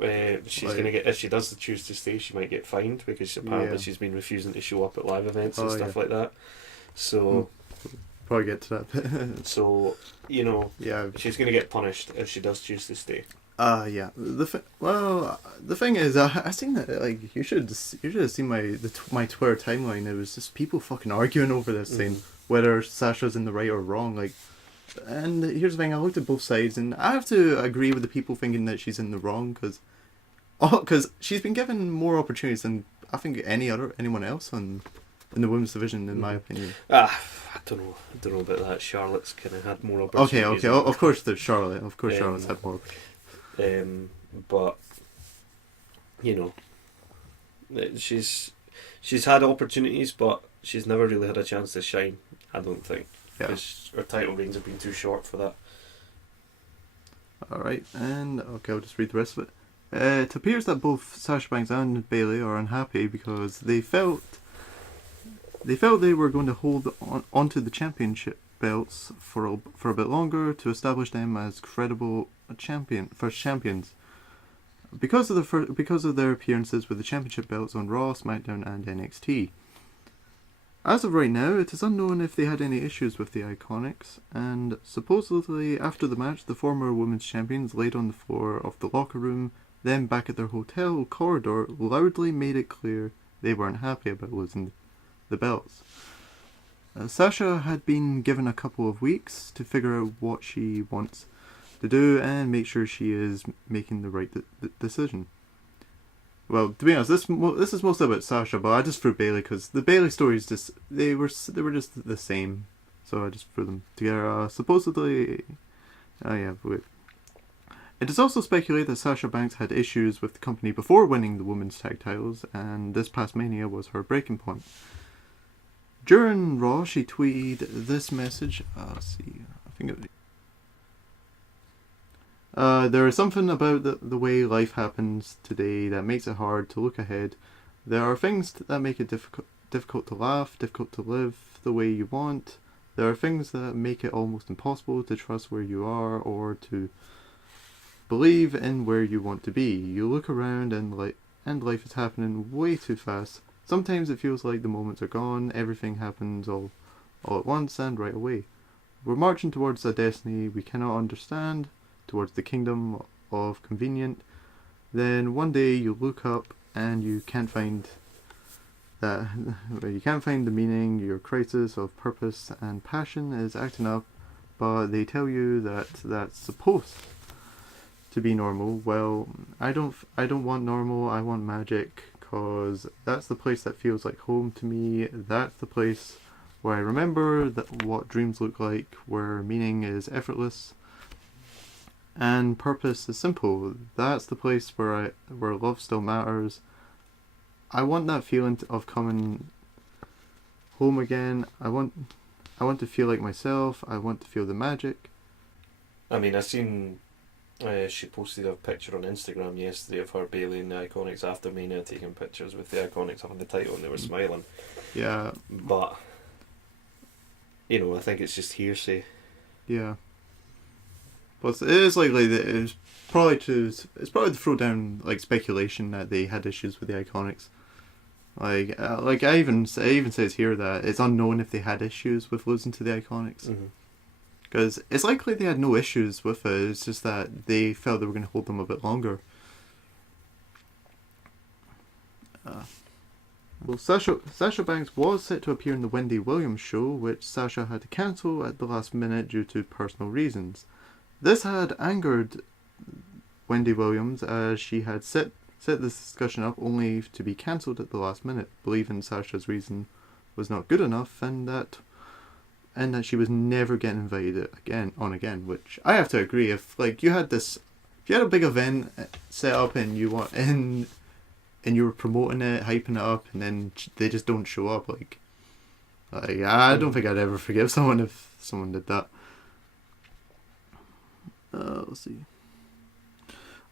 She's going to get, if she does choose to stay, she might get fined because apparently she's been refusing to show up at live events and stuff like that. So probably get to that. So, she's going to get punished if she does choose to stay. Yeah. The thing is, I seen that. Like, you should have seen my Twitter timeline. It was just people fucking arguing over this, saying whether Sasha's in the right or wrong. Like, and here's the thing: I looked at both sides, and I have to agree with the people thinking that she's in the wrong because she's been given more opportunities than I think anyone else in the women's division, in my opinion. I don't know about that. Charlotte's kind of had more opportunities. Okay. Of course, there's Charlotte. Of course, Charlotte's had more. But you know, she's had opportunities, but she's never really had a chance to shine. I don't think, because her title reigns have been too short for that. All right, and okay, I'll just read the rest of it. It appears that both Sasha Banks and Bayley are unhappy because they felt they were going to hold onto the championship belts for a bit longer to establish them as credible first champions. Because of their appearances with the championship belts on Raw, SmackDown, and NXT. As of right now, it is unknown if they had any issues with the Iconics, and supposedly after the match, the former women's champions laid on the floor of the locker room, then back at their hotel corridor, loudly made it clear they weren't happy about losing the belts. Sasha had been given a couple of weeks to figure out what she wants to do and make sure she is making the right decision. Well, to be honest, this is mostly about Sasha, but I just threw Bayley because the Bayley stories they were just the same, so I just threw them together. Supposedly, wait. It is also speculated that Sasha Banks had issues with the company before winning the women's tag titles, and this past Mania was her breaking point. During Raw, she tweeted this message. There is something about the way life happens today that makes it hard to look ahead. There are things that make it difficult to laugh, difficult to live the way you want. There are things that make it almost impossible to trust where you are or to believe in where you want to be. You look around and life is happening way too fast. Sometimes it feels like the moments are gone, everything happens all at once and right away. We're marching towards a destiny we cannot understand, towards the kingdom of convenient. Then one day you look up and you can't find the meaning. Your crisis of purpose and passion is acting up, but they tell you that that's supposed to be normal. Well, I don't want normal. I want magic, cause that's the place that feels like home to me. That's the place where I remember what dreams look like, where meaning is effortless and purpose is simple. That's the place where love still matters. I want that feeling of coming home again. I want to feel like myself. I want to feel the magic. I mean, I seen she posted a picture on Instagram yesterday of her, Bayley, and the Iconics after Mania taking pictures with the Iconics having the title, and they were smiling. Yeah, but you know, I think it's just hearsay. Yeah. But it is likely that it's probably to throw down like speculation that they had issues with the Iconics. Like I even says here that it's unknown if they had issues with losing to the Iconics. Because it's likely they had no issues with it. It's just that they felt they were going to hold them a bit longer. Well, Sasha Banks was set to appear in the Wendy Williams show, which Sasha had to cancel at the last minute due to personal reasons. This had angered Wendy Williams, as she had set this discussion up only to be cancelled at the last minute, believing Sasha's reason was not good enough and that she was never getting invited again, which I have to agree. If you had a big event set up and you were promoting it, hyping it up, and then they just don't show up, I don't think I'd ever forgive someone if someone did that. Let's see.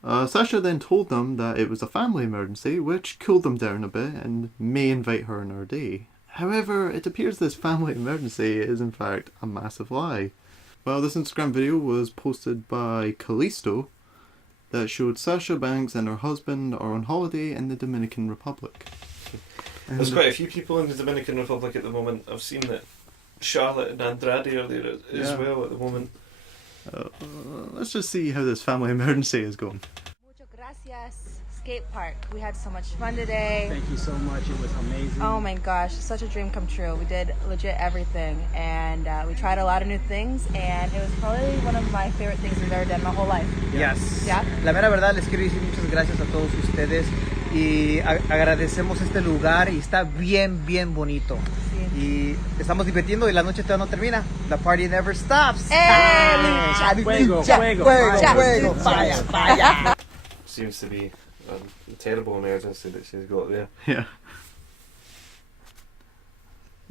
Sasha then told them that it was a family emergency, which cooled them down a bit and may invite her on her day. However, it appears this family emergency is in fact a massive lie. Well, this Instagram video was posted by Callisto that showed Sasha Banks and her husband are on holiday in the Dominican Republic. There's quite a few people in the Dominican Republic at the moment. I've seen that Charlotte and Andrade are there as well at the moment. Let's just see how this family emergency is going. Muchas gracias, skate park. We had so much fun today. Thank you so much. It was amazing. Oh my gosh, such a dream come true. We did legit everything, and we tried a lot of new things, and it was probably one of my favorite things we've ever done my whole life. Yes. Yeah. La mera verdad, les quiero decir muchas gracias a todos ustedes y agradecemos este lugar y está bien, bien bonito. Sí. Y estamos divirtiendo y la noche todavía no termina. The party never stops. Fuego, fuego, fire, fire. Seems to be a terrible emergency that she's got there. Yeah.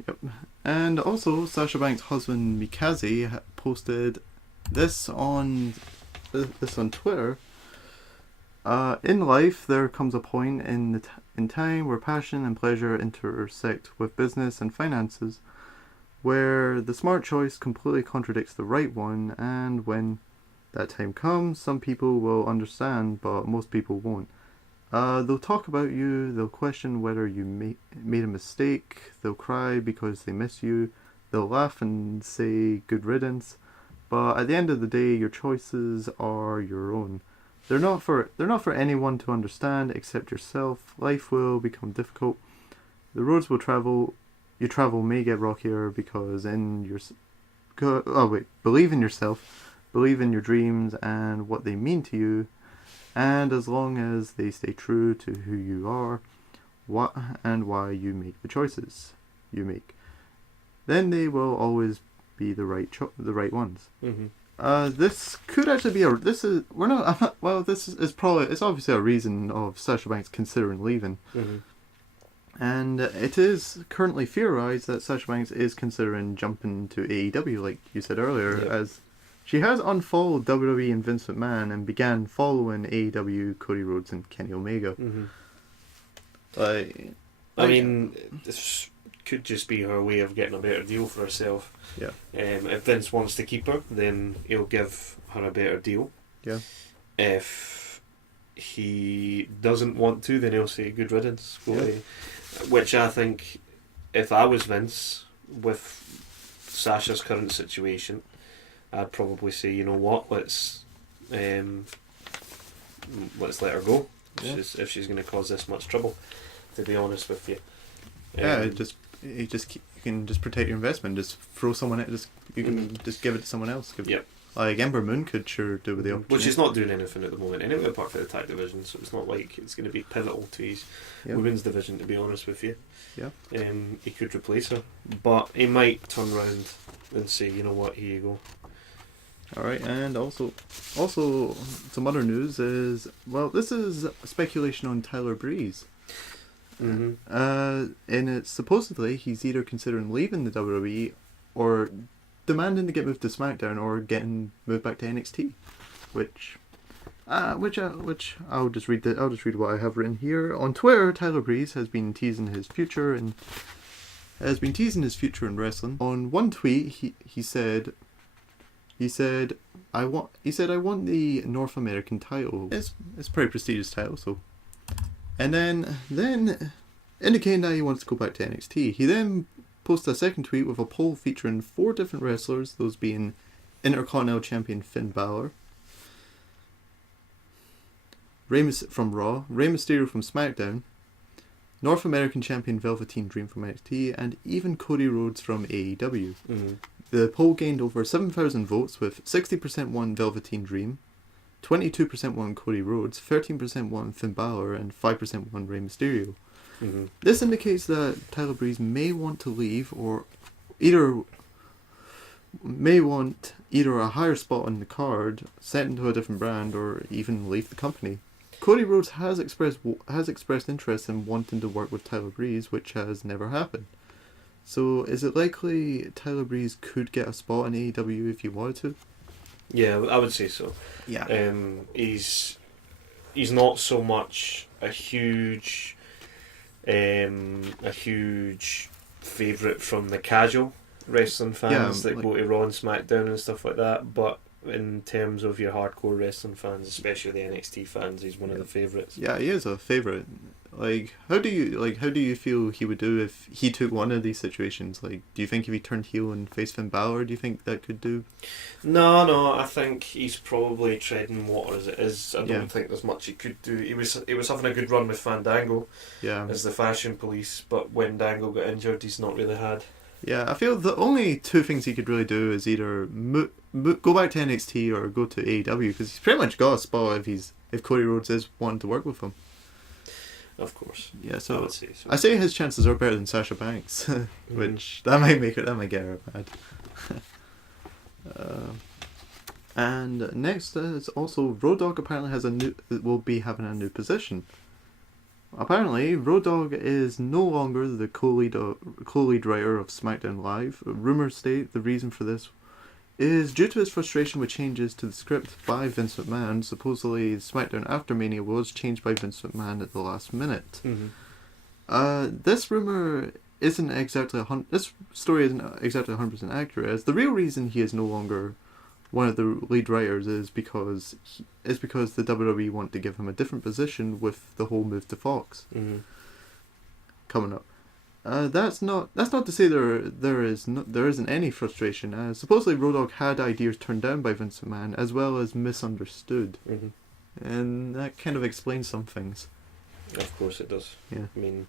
Yep. And also, Sasha Banks' husband Mikaze posted this on Twitter. In life, there comes a point in time where passion and pleasure intersect with business and finances, where the smart choice completely contradicts the right one, and when that time comes, some people will understand, but most people won't. They'll talk about you, they'll question whether you made a mistake, they'll cry because they miss you, they'll laugh and say good riddance, but at the end of the day, your choices are your own. They're not for anyone to understand except yourself. Life will become difficult. The roads you travel may get rockier because believe in yourself, believe in your dreams and what they mean to you, and as long as they stay true to who you are, what and why you make the choices you make, then they will always be the right ones. Mm-hmm. This could actually be it's obviously a reason of Sasha Banks considering leaving. Mm-hmm. And it is currently theorized that Sasha Banks is considering jumping to AEW, like you said earlier, as she has unfollowed WWE and Vince McMahon and began following AEW, Cody Rhodes and Kenny Omega. Mm-hmm. I mean, this could just be her way of getting a better deal for herself. Yeah. If Vince wants to keep her, then he'll give her a better deal. Yeah. If he doesn't want to, then he'll say good riddance. Which I think, if I was Vince, with Sasha's current situation, I'd probably say, you know what, let's let her go. If she's going to cause this much trouble, to be honest with you. You can just protect your investment. Just throw someone at you can just give it to someone else. Like Ember Moon could sure do with the opportunity. Which she's not doing anything at the moment anyway, apart from the tag division. So it's not like it's going to be pivotal to his women's division. To be honest with you, he could replace her, but he might turn around and say, you know what, here you go. All right, and also some other news is, well, this is speculation on Tyler Breeze. Mm-hmm. And it's supposedly he's either considering leaving the WWE or demanding to get moved to SmackDown or getting moved back to NXT, which I'll just read what I have written here on Twitter. Tyler Breeze has been teasing his future in wrestling. On one tweet, he said I want the North American title. It's a pretty prestigious title, so. And then indicating that he wants to go back to NXT. He then posted a second tweet with a poll featuring 4 different wrestlers, those being Intercontinental Champion Finn Balor, from Raw, Rey Mysterio from SmackDown, North American Champion Velveteen Dream from NXT, and even Cody Rhodes from AEW. Mm-hmm. The poll gained over 7,000 votes, with 60% won Velveteen Dream, 22% won Cody Rhodes, 13% won Finn Balor, and 5% won Rey Mysterio. Mm-hmm. This indicates that Tyler Breeze may want to leave, or may want either a higher spot on the card, set into a different brand, or even leave the company. Cody Rhodes has expressed interest in wanting to work with Tyler Breeze, which has never happened. So, is it likely Tyler Breeze could get a spot in AEW if he wanted to? Yeah, I would say so. Yeah. He's not so much a huge favourite from the casual wrestling fans that go to Raw and SmackDown and stuff like that, but in terms of your hardcore wrestling fans, especially the NXT fans. He's one of the favourites. Yeah, he is a favourite. Like, how do you feel he would do if he took one of these situations? Like, do you think if he turned heel and faced Finn Balor, do you think that could do? No, I think he's probably treading water as it is. I don't Yeah. think there's much he could do. He was having a good run with Fandango Yeah. as the fashion police, but when Dango got injured, he's not really had. Yeah, I feel the only two things he could really do is either go back to NXT or go to AEW, because he's pretty much got a spot if Cody Rhodes is wanting to work with him. Of course. Yeah, I so would say so. I say his chances are better than Sasha Banks, which that might get her bad. And next is also Road Dogg apparently will be having a new position. Apparently, Road Dogg is no longer the co-lead writer of SmackDown Live. Rumours state the reason for this is due to his frustration with changes to the script by Vince McMahon. Supposedly, SmackDown After Mania was changed by Vince McMahon at the last minute. This rumor isn't exactly this story isn't exactly 100% accurate, as the real reason he is no longer one of the lead writers is because the WWE want to give him a different position with the whole move to Fox coming up. That's not to say there isn't any frustration. Supposedly Road Dogg had ideas turned down by Vince McMahon as well as misunderstood, and that kind of explains some things. Of course it does. Yeah. I mean,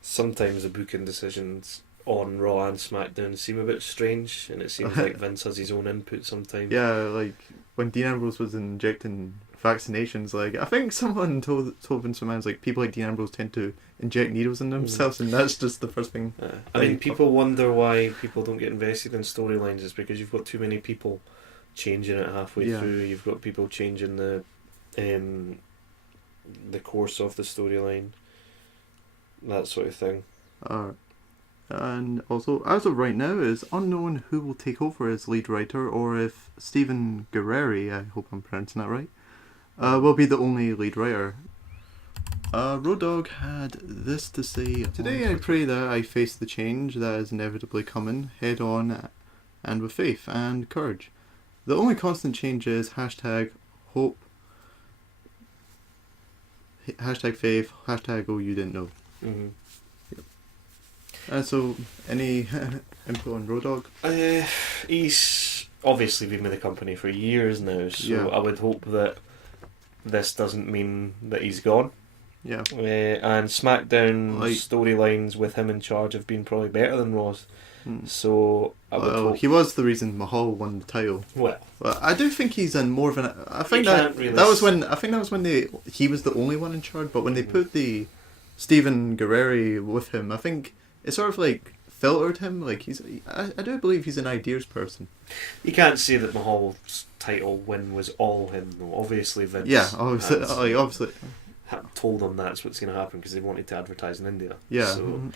sometimes the booking decisions on Raw and SmackDown seem a bit strange, and it seems like Vince has his own input sometimes. Yeah, like when Dean Ambrose was injecting vaccinations, like I think someone told Vince McMahon, like, people like Dean Ambrose tend to inject needles in themselves, and that's just the first thing. I mean, people wonder why people don't get invested in storylines. It's because you've got too many people changing it halfway through. You've got people changing the course of the storyline, that sort of thing. And also, as of right now, it is unknown who will take over as lead writer, or if Stephen Guerreri, I hope I'm pronouncing that right, will be the only lead writer. Road Dogg had this to say: "Today I pray that I face the change that is inevitably coming head on and with faith and courage. The only constant change is #hope, #faith, #oh you didn't know." So, any input on Road Dogg? He's obviously been with the company for years now, so I would hope that this doesn't mean that he's gone. Yeah. And SmackDown storylines with him in charge have been probably better than Raw's. So I would hope. He was the reason Mahal won the title. Well, I do think he's in more of an. I think that was when he was the only one in charge. But when they put the Stephen Guerreri with him, I think it sort of like filtered him. Like I do believe he's an ideas person. You can't say that Mahal's title win was all him, though. Obviously, Vince. Yeah, obviously. Told him that's what's going to happen because they wanted to advertise in India. Yeah. So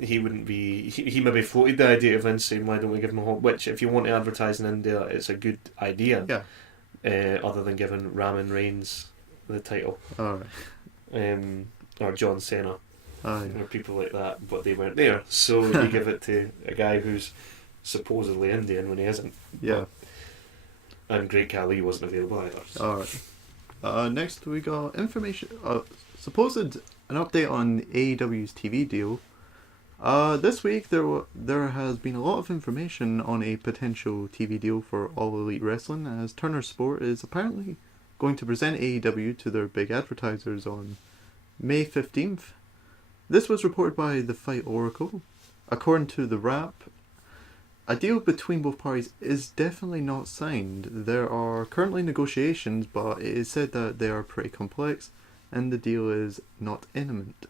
he wouldn't be. He maybe floated the idea of Vince saying, "Why don't we give Mahal?" Which, if you want to advertise in India, it's a good idea. Yeah. Other than giving Roman Reigns the title. Alright. Or John Cena. Or people like that, but they weren't there. So you give it to a guy who's supposedly Indian when he isn't. Yeah. And Great Khali wasn't available either. So. Alright. Next we got information. An update on AEW's TV deal. This week there has been a lot of information on a potential TV deal for All Elite Wrestling, as Turner Sport is apparently going to present AEW to their big advertisers on May 15th. This was reported by the Fight Oracle. According to The Wrap, a deal between both parties is definitely not signed. There are currently negotiations, but it is said that they are pretty complex and the deal is not imminent.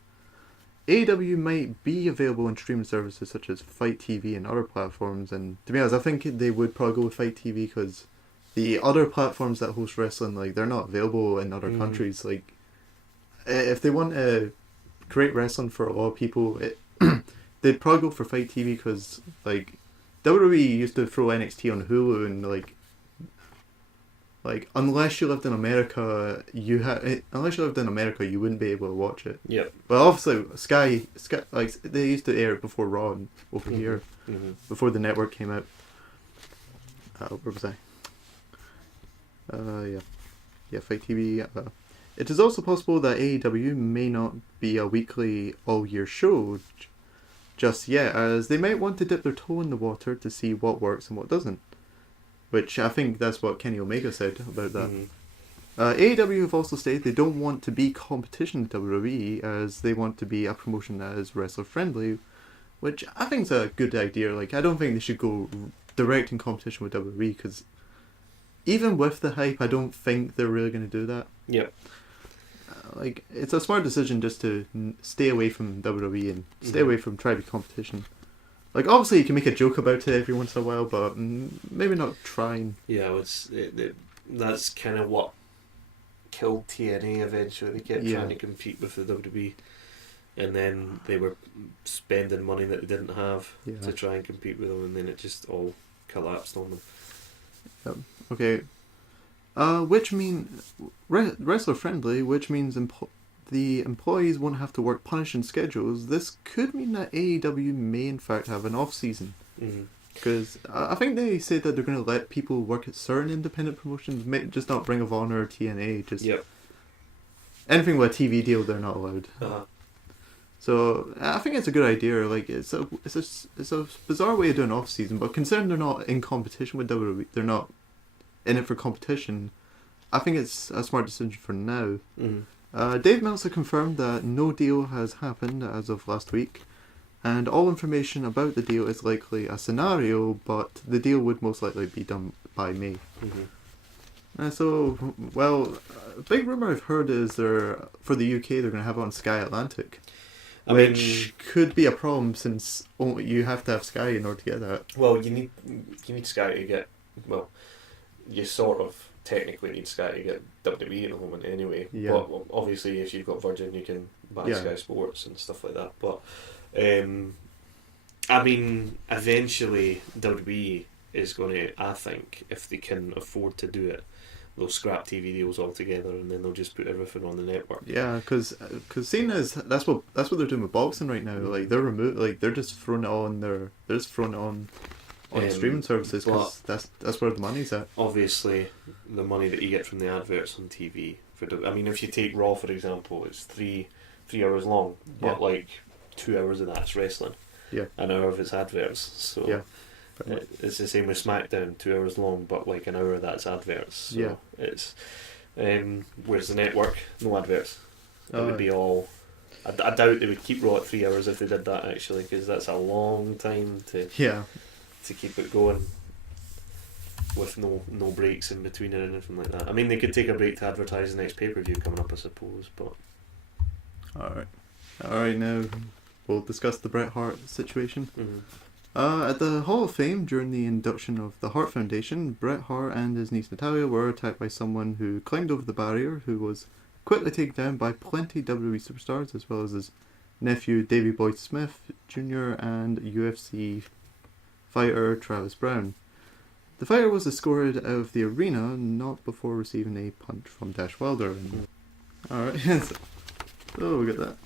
AEW might be available on streaming services such as Fight TV and other platforms, and to be honest, I think they would probably go with Fight TV because the other platforms that host wrestling, like, they're not available in other countries. Like, if they want to create wrestling for a lot of people, they'd probably go for Fight TV because, like, WWE used to throw NXT on Hulu, and like unless you lived in America, you wouldn't be able to watch it. Yeah. But obviously, Sky, like, they used to air it before Raw over here, before the network came out. Where was I? Fight TV. It is also possible that AEW may not be a weekly all-year show just yet, as they might want to dip their toe in the water to see what works and what doesn't. Which I think that's what Kenny Omega said about that. AEW have also stated they don't want to be competition with WWE, as they want to be a promotion that is wrestler-friendly, which I think is a good idea. Like, I don't think they should go direct in competition with WWE, because even with the hype, I don't think they're really going to do that. Yep. Like, it's a smart decision just to stay away from WWE and stay away from trying to be competition. Like, obviously you can make a joke about it every once in a while, but maybe not trying. Yeah, that's kind of what killed TNA eventually. They kept trying to compete with the WWE, and then they were spending money that they didn't have to try and compete with them, and then it just all collapsed on them. Okay. Which mean wrestler friendly, which means the employees won't have to work punishing schedules. This could mean that AEW may in fact have an off season, because I think they said that they're going to let people work at certain independent promotions, just not Ring of Honor or TNA. Just anything with a TV deal, they're not allowed. So I think it's a good idea. Like, it's a bizarre way of doing off season, but considering they're not in competition with WWE, they're not in it for competition, I think it's a smart decision for now. Dave Meltzer confirmed that no deal has happened as of last week, and all information about the deal is likely a scenario, but the deal would most likely be done by May. A big rumour I've heard is for the UK they're going to have it on Sky Atlantic, which could be a problem since you have to have Sky in order to get that. Well, you need Sky to get, you sort of technically need Sky to get WWE in the home anyway. Yeah. But obviously, if you've got Virgin, you can buy Sky Sports and stuff like that. But eventually WWE is going to, I think, if they can afford to do it, they'll scrap TV deals altogether, and then they'll just put everything on the network. Yeah, because seeing as that's what they're doing with boxing right now. Like, they're just throwing it on streaming services, because that's where the money's at. Obviously, the money that you get from the adverts on TV. If you take Raw for example, it's three hours long, but 2 hours of that's wrestling. Yeah. An hour of it's adverts. So it's the same with SmackDown, 2 hours long, but an hour of that's adverts. So it's whereas the network, no adverts. It would be all. I doubt they would keep Raw at 3 hours if they did that, actually, because that's a long time to keep it going with no breaks in between or anything like that. I mean, they could take a break to advertise the next pay-per-view coming up, I suppose, but... Alright, now we'll discuss the Bret Hart situation. At the Hall of Fame, during the induction of the Hart Foundation, Bret Hart and his niece Natalia were attacked by someone who climbed over the barrier, who was quickly taken down by plenty WWE superstars, as well as his nephew Davey Boy Smith Jr. and UFC fighter Travis Brown. The fighter was escorted out of the arena not before receiving a punch from Dash Wilder. Alright, so we got that.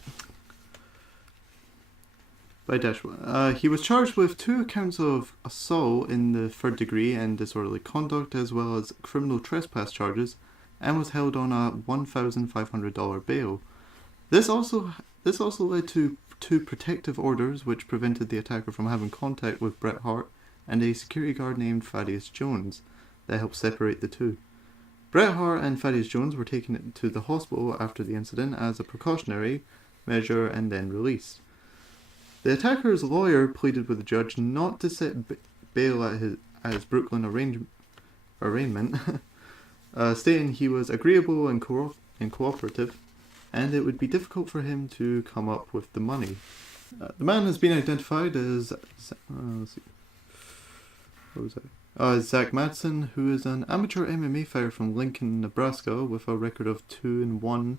By Dash. He was charged with 2 counts of assault in the 3rd degree and disorderly conduct, as well as criminal trespass charges, and was held on a $1,500 bail. This also led to 2 protective orders, which prevented the attacker from having contact with Bret Hart and a security guard named Thaddeus Jones that helped separate the two. Bret Hart and Thaddeus Jones were taken to the hospital after the incident as a precautionary measure and then released. The attacker's lawyer pleaded with the judge not to set bail at his Brooklyn arraignment, stating he was agreeable and cooperative, and it would be difficult for him to come up with the money. The man has been identified as Zach Madsen, who is an amateur MMA fighter from Lincoln, Nebraska, with a record of 2-1.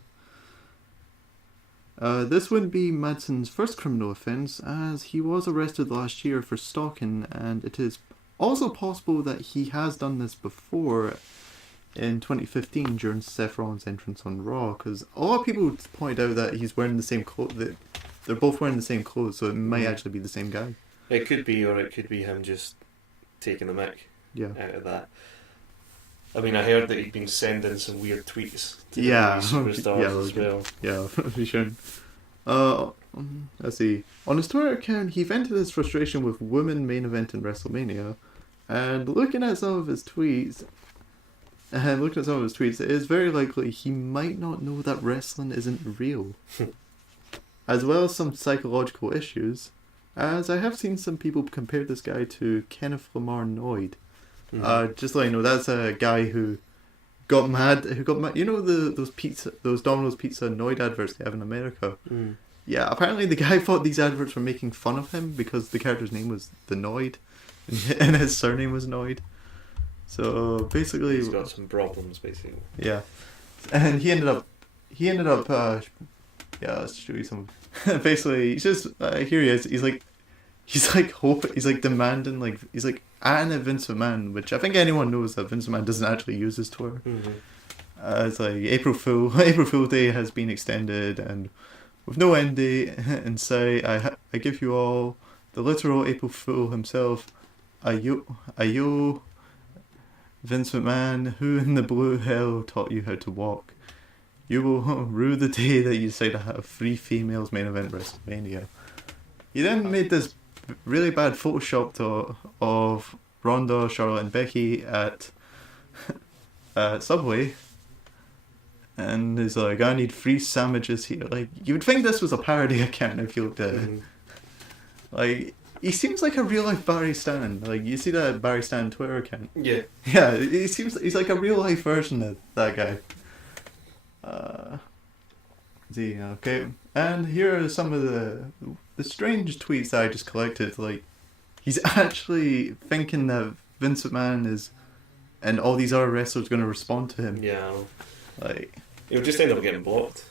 This wouldn't be Madsen's first criminal offence, as he was arrested last year for stalking, and it is also possible that he has done this before in 2015 during Seth Rollins' entrance on Raw, because a lot of people point out that he's wearing the same clothes, they're both wearing the same clothes, so it might actually be the same guy. It could be, or it could be him just taking the mick out of that. I mean, I heard that he'd been sending some weird tweets to Yeah. WWE Superstars Yeah, as well. Yeah, for sure. Let's see. On his Twitter account, he vented his frustration with women main event in WrestleMania, and looking at some of his tweets, it is very likely he might not know that wrestling isn't real, as well as some psychological issues. As I have seen some people compare this guy to Kenneth Lamar Noyd. Just to let you know, that's a guy who got mad. You know those Domino's Pizza Noid adverts they have in America. Yeah, apparently the guy thought these adverts were making fun of him because the character's name was the Noid, and his surname was Noid. So basically, he's got some problems, basically. Yeah, and he ended up. Yeah, let's show you some. Basically, he's just here he is. He's like demanding, like he's like at Vince McMahon, which I think anyone knows that Vince McMahon doesn't actually use his Twitter. It's like April Fool Day has been extended, and with no end date in sight, I give you all the literal April Fool himself. Ayo, Vince McMahon, who in the blue hell taught you how to walk? You will rue the day that you decide to have 3 females main event WrestleMania. He then made this really bad Photoshop of Ronda, Charlotte, and Becky at Subway, and he's like, "I need 3 sandwiches here." Like, you would think this was a parody account if you looked at it. Like, he seems like a real life Barry Stan. Like, you see that Barry Stan Twitter account? Yeah. Yeah, he's like a real life version of that guy. Okay, and here are some of the strange tweets that I just collected. Like, he's actually thinking that Vince McMahon is, and all these other wrestlers are going to respond to him. Yeah. Like, he'll just end up getting blocked.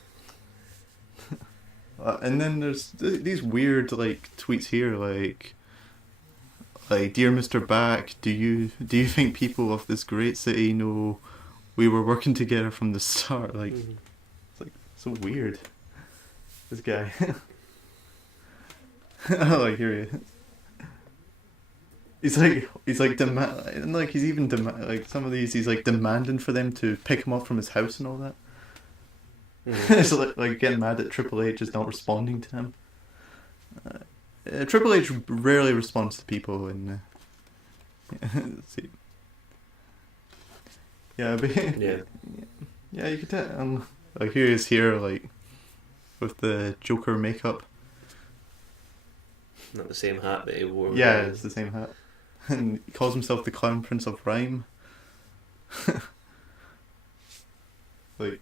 And then there's these weird like tweets here, like "Dear Mr. Back, do you think people of this great city know we were working together from the start?" Like, it's like so weird. This guy. Oh, like here he is. He's like demand, and like he's even like some of these he's like demanding for them to pick him up from his house and all that. It's like getting mad at Triple H is not responding to him. Triple H rarely responds to people, and let's see. Yeah, but yeah, you could tell. Like here he is here, like with the Joker makeup. Not the same hat that he wore. Yeah, it's the same hat, and he calls himself the Clown Prince of Rhyme. Like,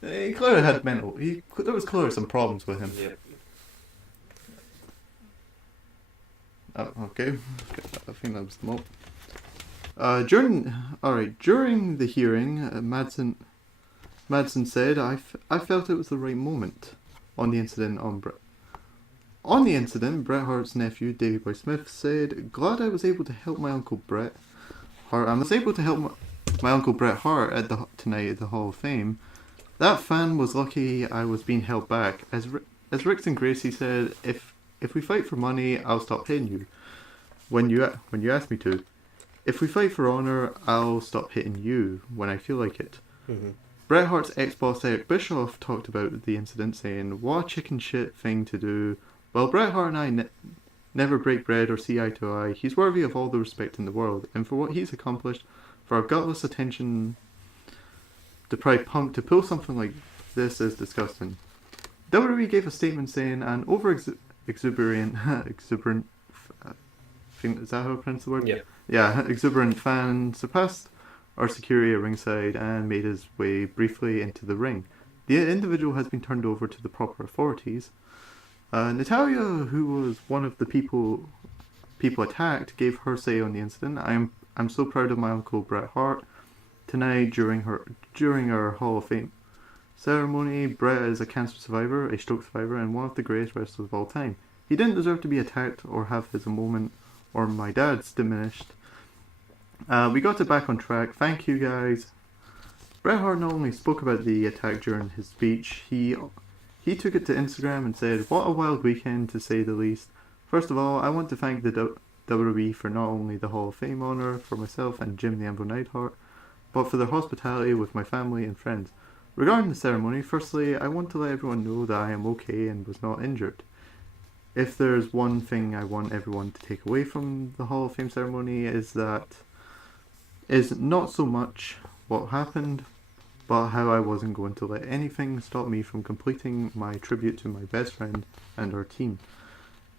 he clearly had mental. There was clearly some problems with him. Yeah. Okay, I think that was the mo. During the hearing, Madsen said, "I felt it was the right moment." On the incident, Bret Hart's nephew, Davey Boy Smith, said, "Glad I was able to help my uncle Bret Hart. I was able to help my uncle Bret Hart tonight at the Hall of Fame. That fan was lucky I was being held back. As Rickson Gracie said, if we fight for money, I'll stop hitting you. When you ask me to. If we fight for honor, I'll stop hitting you when I feel like it." Bret Hart's ex-boss Eric Bischoff talked about the incident, saying, "What a chicken shit thing to do. Well, Bret Hart and I never break bread or see eye to eye. He's worthy of all the respect in the world, and for what he's accomplished, for a gutless attention-deprived punk to pull something like this is disgusting." WWE gave a statement saying, "An exuberant, is that how I pronounce the word? Yeah. Yeah, exuberant fan surpassed our security at ringside and made his way briefly into the ring. The individual has been turned over to the proper authorities." Natalia, who was one of the people attacked, gave her say on the incident. I'm so proud of my uncle Bret Hart. Tonight, during our Hall of Fame ceremony, Bret is a cancer survivor, a stroke survivor, and one of the greatest wrestlers of all time. He didn't deserve to be attacked or have his moment or my dad's diminished. We got it back on track. Thank you, guys. Bret Hart not only spoke about the attack during his speech, he took it to Instagram and said, "What a wild weekend, to say the least. First of all, I want to thank the WWE for not only the Hall of Fame honor for myself and Jim the Anvil Neidhart, but for their hospitality with my family and friends. Regarding the ceremony, firstly, I want to let everyone know that I am okay and was not injured. If there's one thing I want everyone to take away from the Hall of Fame ceremony is not so much what happened, but how I wasn't going to let anything stop me from completing my tribute to my best friend and our team.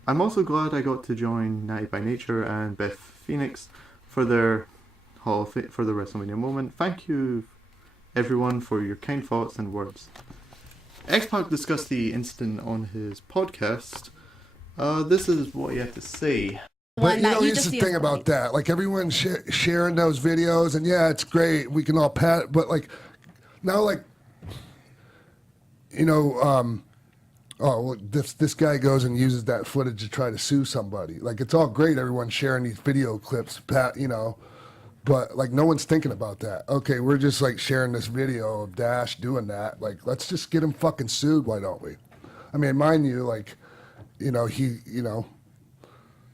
I'm also glad I got to join Natty by Nature and Beth Phoenix for their for the WrestleMania moment. Thank you, everyone, for your kind thoughts and words. X-Pac discussed the incident on his podcast. This is what he had to say. But you know, here's the thing about that. Like, everyone's sharing those videos, and yeah, it's great. We can all pat it, but like, now, like, you know, well, this guy goes and uses that footage to try to sue somebody. Like, it's all great, everyone's sharing these video clips, you know, but like, no one's thinking about that. Okay, we're just like sharing this video of Dash doing that. Like, let's just get him fucking sued. Why don't we? I mean, mind you, like, you know.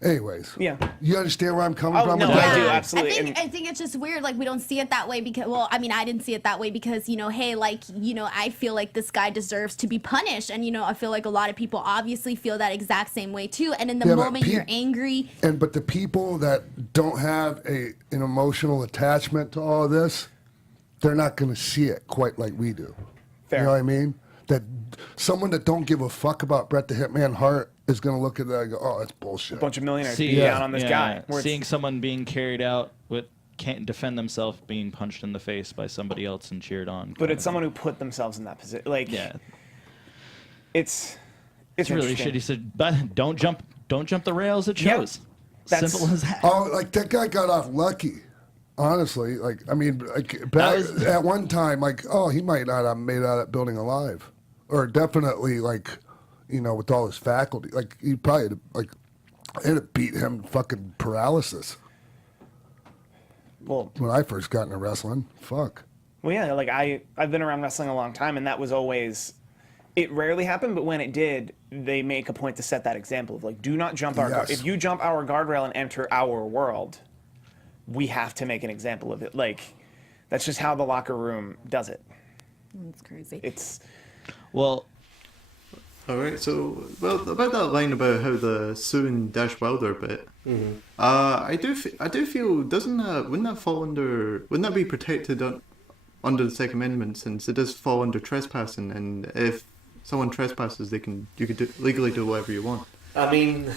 Anyways, Yeah. you understand where I'm coming from? no, with that? I do, absolutely. I think it's just weird. Like, we don't see it that way because, well, I mean, I didn't see it that way because, you know, hey, like, you know, I feel like this guy deserves to be punished. And, you know, I feel like a lot of people obviously feel that exact same way too. And in the Yeah, but moment you're angry. But the people that don't have an emotional attachment to all of this, they're not going to see it quite like we do. Fair. You know what I mean? That someone that don't give a fuck about Bret the Hitman Hart is going to look at that and go, oh, that's bullshit. A bunch of millionaires See- beating Yeah. down on this guy. Where it's- Seeing someone being carried out with can't defend themselves being punched in the face by somebody else and cheered on. but it's someone who put themselves in that position. Like, Yeah, it's really interesting. shitty. He said, but don't jump the rails. It Yeah. shows. That's- Simple as that. Oh, like, that guy got off lucky. Honestly, like, I mean, like, back at one time, like, oh, he might not have made it out of that building alive. Or definitely, like, you know, with all his faculty. Like, he probably, it'd have beat him fucking paralysis. Well, When I first got into wrestling, fuck. Well, yeah, like I've been around wrestling a long time, and that was always. It rarely happened, but when it did, they make a point to set that example of like, do not jump our. Yes. If you jump our guardrail and enter our world, we have to make an example of it. Like, that's just how the locker room does it. It's crazy. It's Well, Alright, so, well, about that line about how the suing Dash Wilder bit, I do feel, wouldn't that be protected under the Second Amendment, since it does fall under trespassing, and if someone trespasses, you can legally do whatever you want. I mean,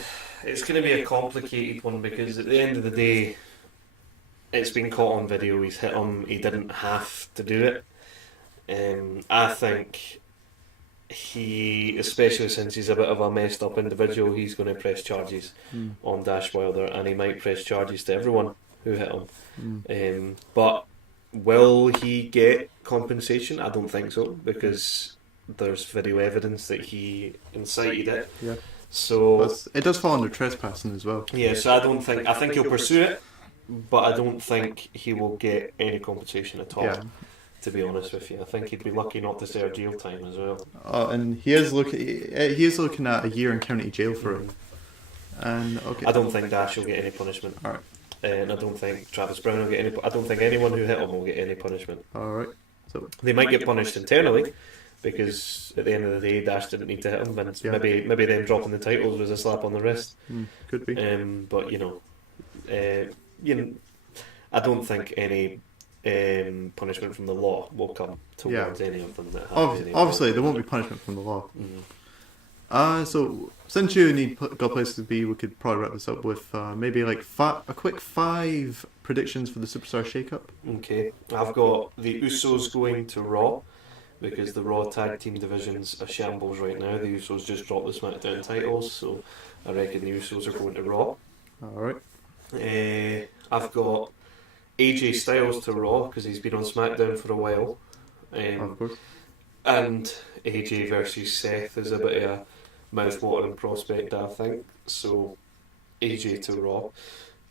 it's going to be a complicated one because at the end of the day, it's been caught on video. He's hit him. He didn't have to do it. I think he, especially since he's a bit of a messed up individual, he's going to press charges on Dash Wilder, and he might press charges to everyone who hit him. But will he get compensation? I don't think so, because there's video evidence that he incited it. Yeah. So It does fall under trespassing as well. yeah, so I think he'll pursue it, but I don't think he will get any compensation at all. Yeah. To be honest with you, I think he'd be lucky not to serve jail time as well. And he is looking at a year in county jail for it. And okay, I don't think Dash will get any punishment. Alright. And I don't think Travis Brown will get any. I don't think anyone who hit him will get any punishment. Alright. So They might get punished internally, because at the end of the day, Dash didn't need to hit him. And Yeah. maybe them dropping the titles was a slap on the wrist. could be. But I don't think any punishment from the law will come towards any of them that have any Obviously, there won't be punishment from the law. Mhm. So since you got places to be, we could probably wrap this up with maybe like a quick 5 predictions for the Superstar shake-up. Okay, I've got the Usos going to Raw, because the Raw tag team division's a shambles right now. The Usos just dropped the SmackDown titles, so I reckon the Usos are going to Raw. Alright. I've got AJ Styles to Raw, because he's been on SmackDown for a while. Of course. And AJ versus Seth is a bit of a mouth-watering prospect, I think. So, AJ to Raw.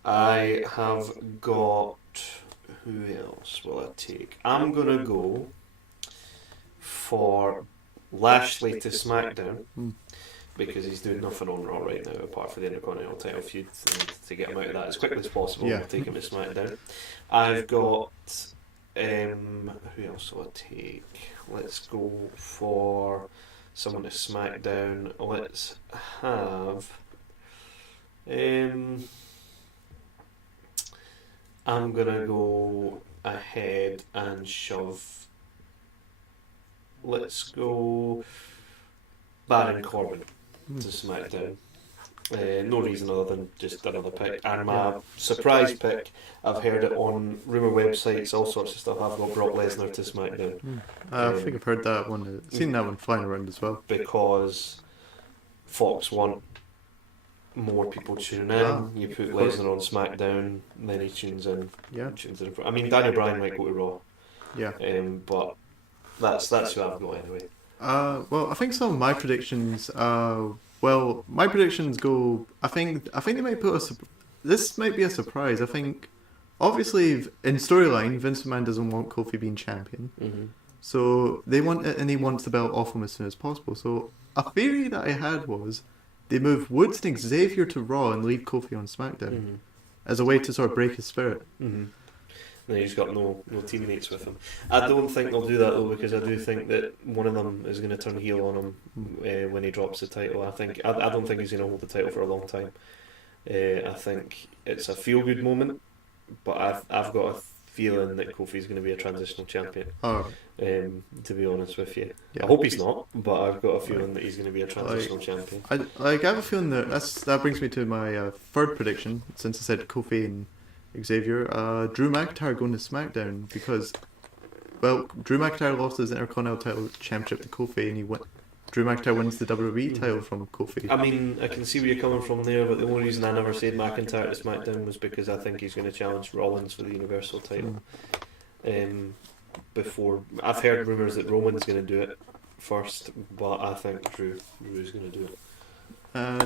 I have got... Who else will I take? I'm going to go for Lashley to SmackDown, because he's doing nothing on Raw right now apart from the Intercontinental title feud, and to get him out of that as quickly as possible, Yeah. take him to SmackDown. I've got Who else will I take? Let's go for someone to SmackDown. Let's have. I'm gonna go ahead and shove. Let's go Baron Corbin to SmackDown. No reason other than just another pick. And my surprise pick, I've heard it on rumour websites, all sorts of stuff. I've got Brock Lesnar to SmackDown. I think I've heard that one. Seen that one flying around as well. Because Fox want more people tuning in. You put Lesnar on SmackDown, then he tunes in. Yeah. I mean, Daniel Bryan might go to Raw. Yeah. But that's who I've got anyway. Well, I think some of my predictions. My predictions go. I think they might put us. This might be a surprise. I think, obviously, in storyline, Vince McMahon doesn't want Kofi being champion, so they want it, and he wants the belt off him as soon as possible. So a theory that I had was they move Woods and Xavier to Raw and leave Kofi on SmackDown as a way to sort of break his spirit. No, he's got no teammates with him. I don't think they'll do that though, because I do think that one of them is going to turn heel on him when he drops the title. I don't think he's going to hold the title for a long time. I think it's a feel good moment, but I've got a feeling that Kofi's going to be a transitional champion. To be honest with you, I hope he's not, but I've got a feeling that he's going to be a transitional champion. I have a feeling that brings me to my third prediction. Since I said Kofi and Xavier, Drew McIntyre going to SmackDown because, Drew McIntyre lost his Intercontinental Championship to Kofi, and Drew McIntyre wins the WWE title from Kofi. I mean, I can see where you're coming from there, but the only reason I never said McIntyre to SmackDown was because I think he's going to challenge Rollins for the Universal title. Before I've heard rumours that Roman's going to do it first, but I think Drew's going to do it.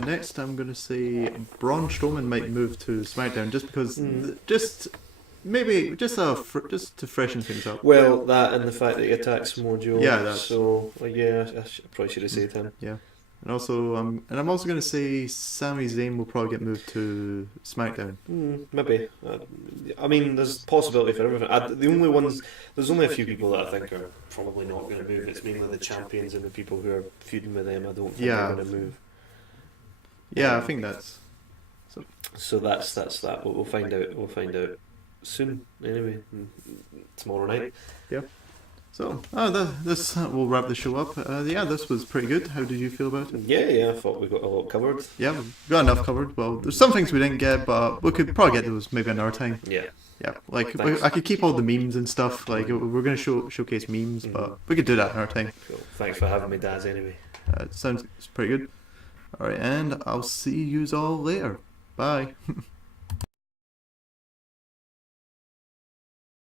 Next, I'm going to say Braun Strowman might move to SmackDown just because, just to freshen things up. Well, that and the fact that he attacks Mojo. Yeah, so I probably should have said him. Yeah, and also, I'm also going to say Sami Zayn will probably get moved to SmackDown. Maybe. I mean, there's possibility for everything. There's only a few people that I think are probably not going to move. It's mainly the champions and the people who are feuding with them. I don't think they're going to move. Yeah, I think that's. So that's that. We'll find out. We'll find out soon. Anyway, tomorrow night. Yeah. So, this will wrap the show up. This was pretty good. How did you feel about it? Yeah. I thought we got a lot covered. Yeah, we got enough covered. Well, there's some things we didn't get, but we could probably get those maybe another time. Yeah. Yeah, I could keep all the memes and stuff. Like we're going to showcase memes, but we could do that another time. Cool. Thanks for having me, Daz. Anyway. It sounds pretty good. All right, and I'll see you all later. Bye.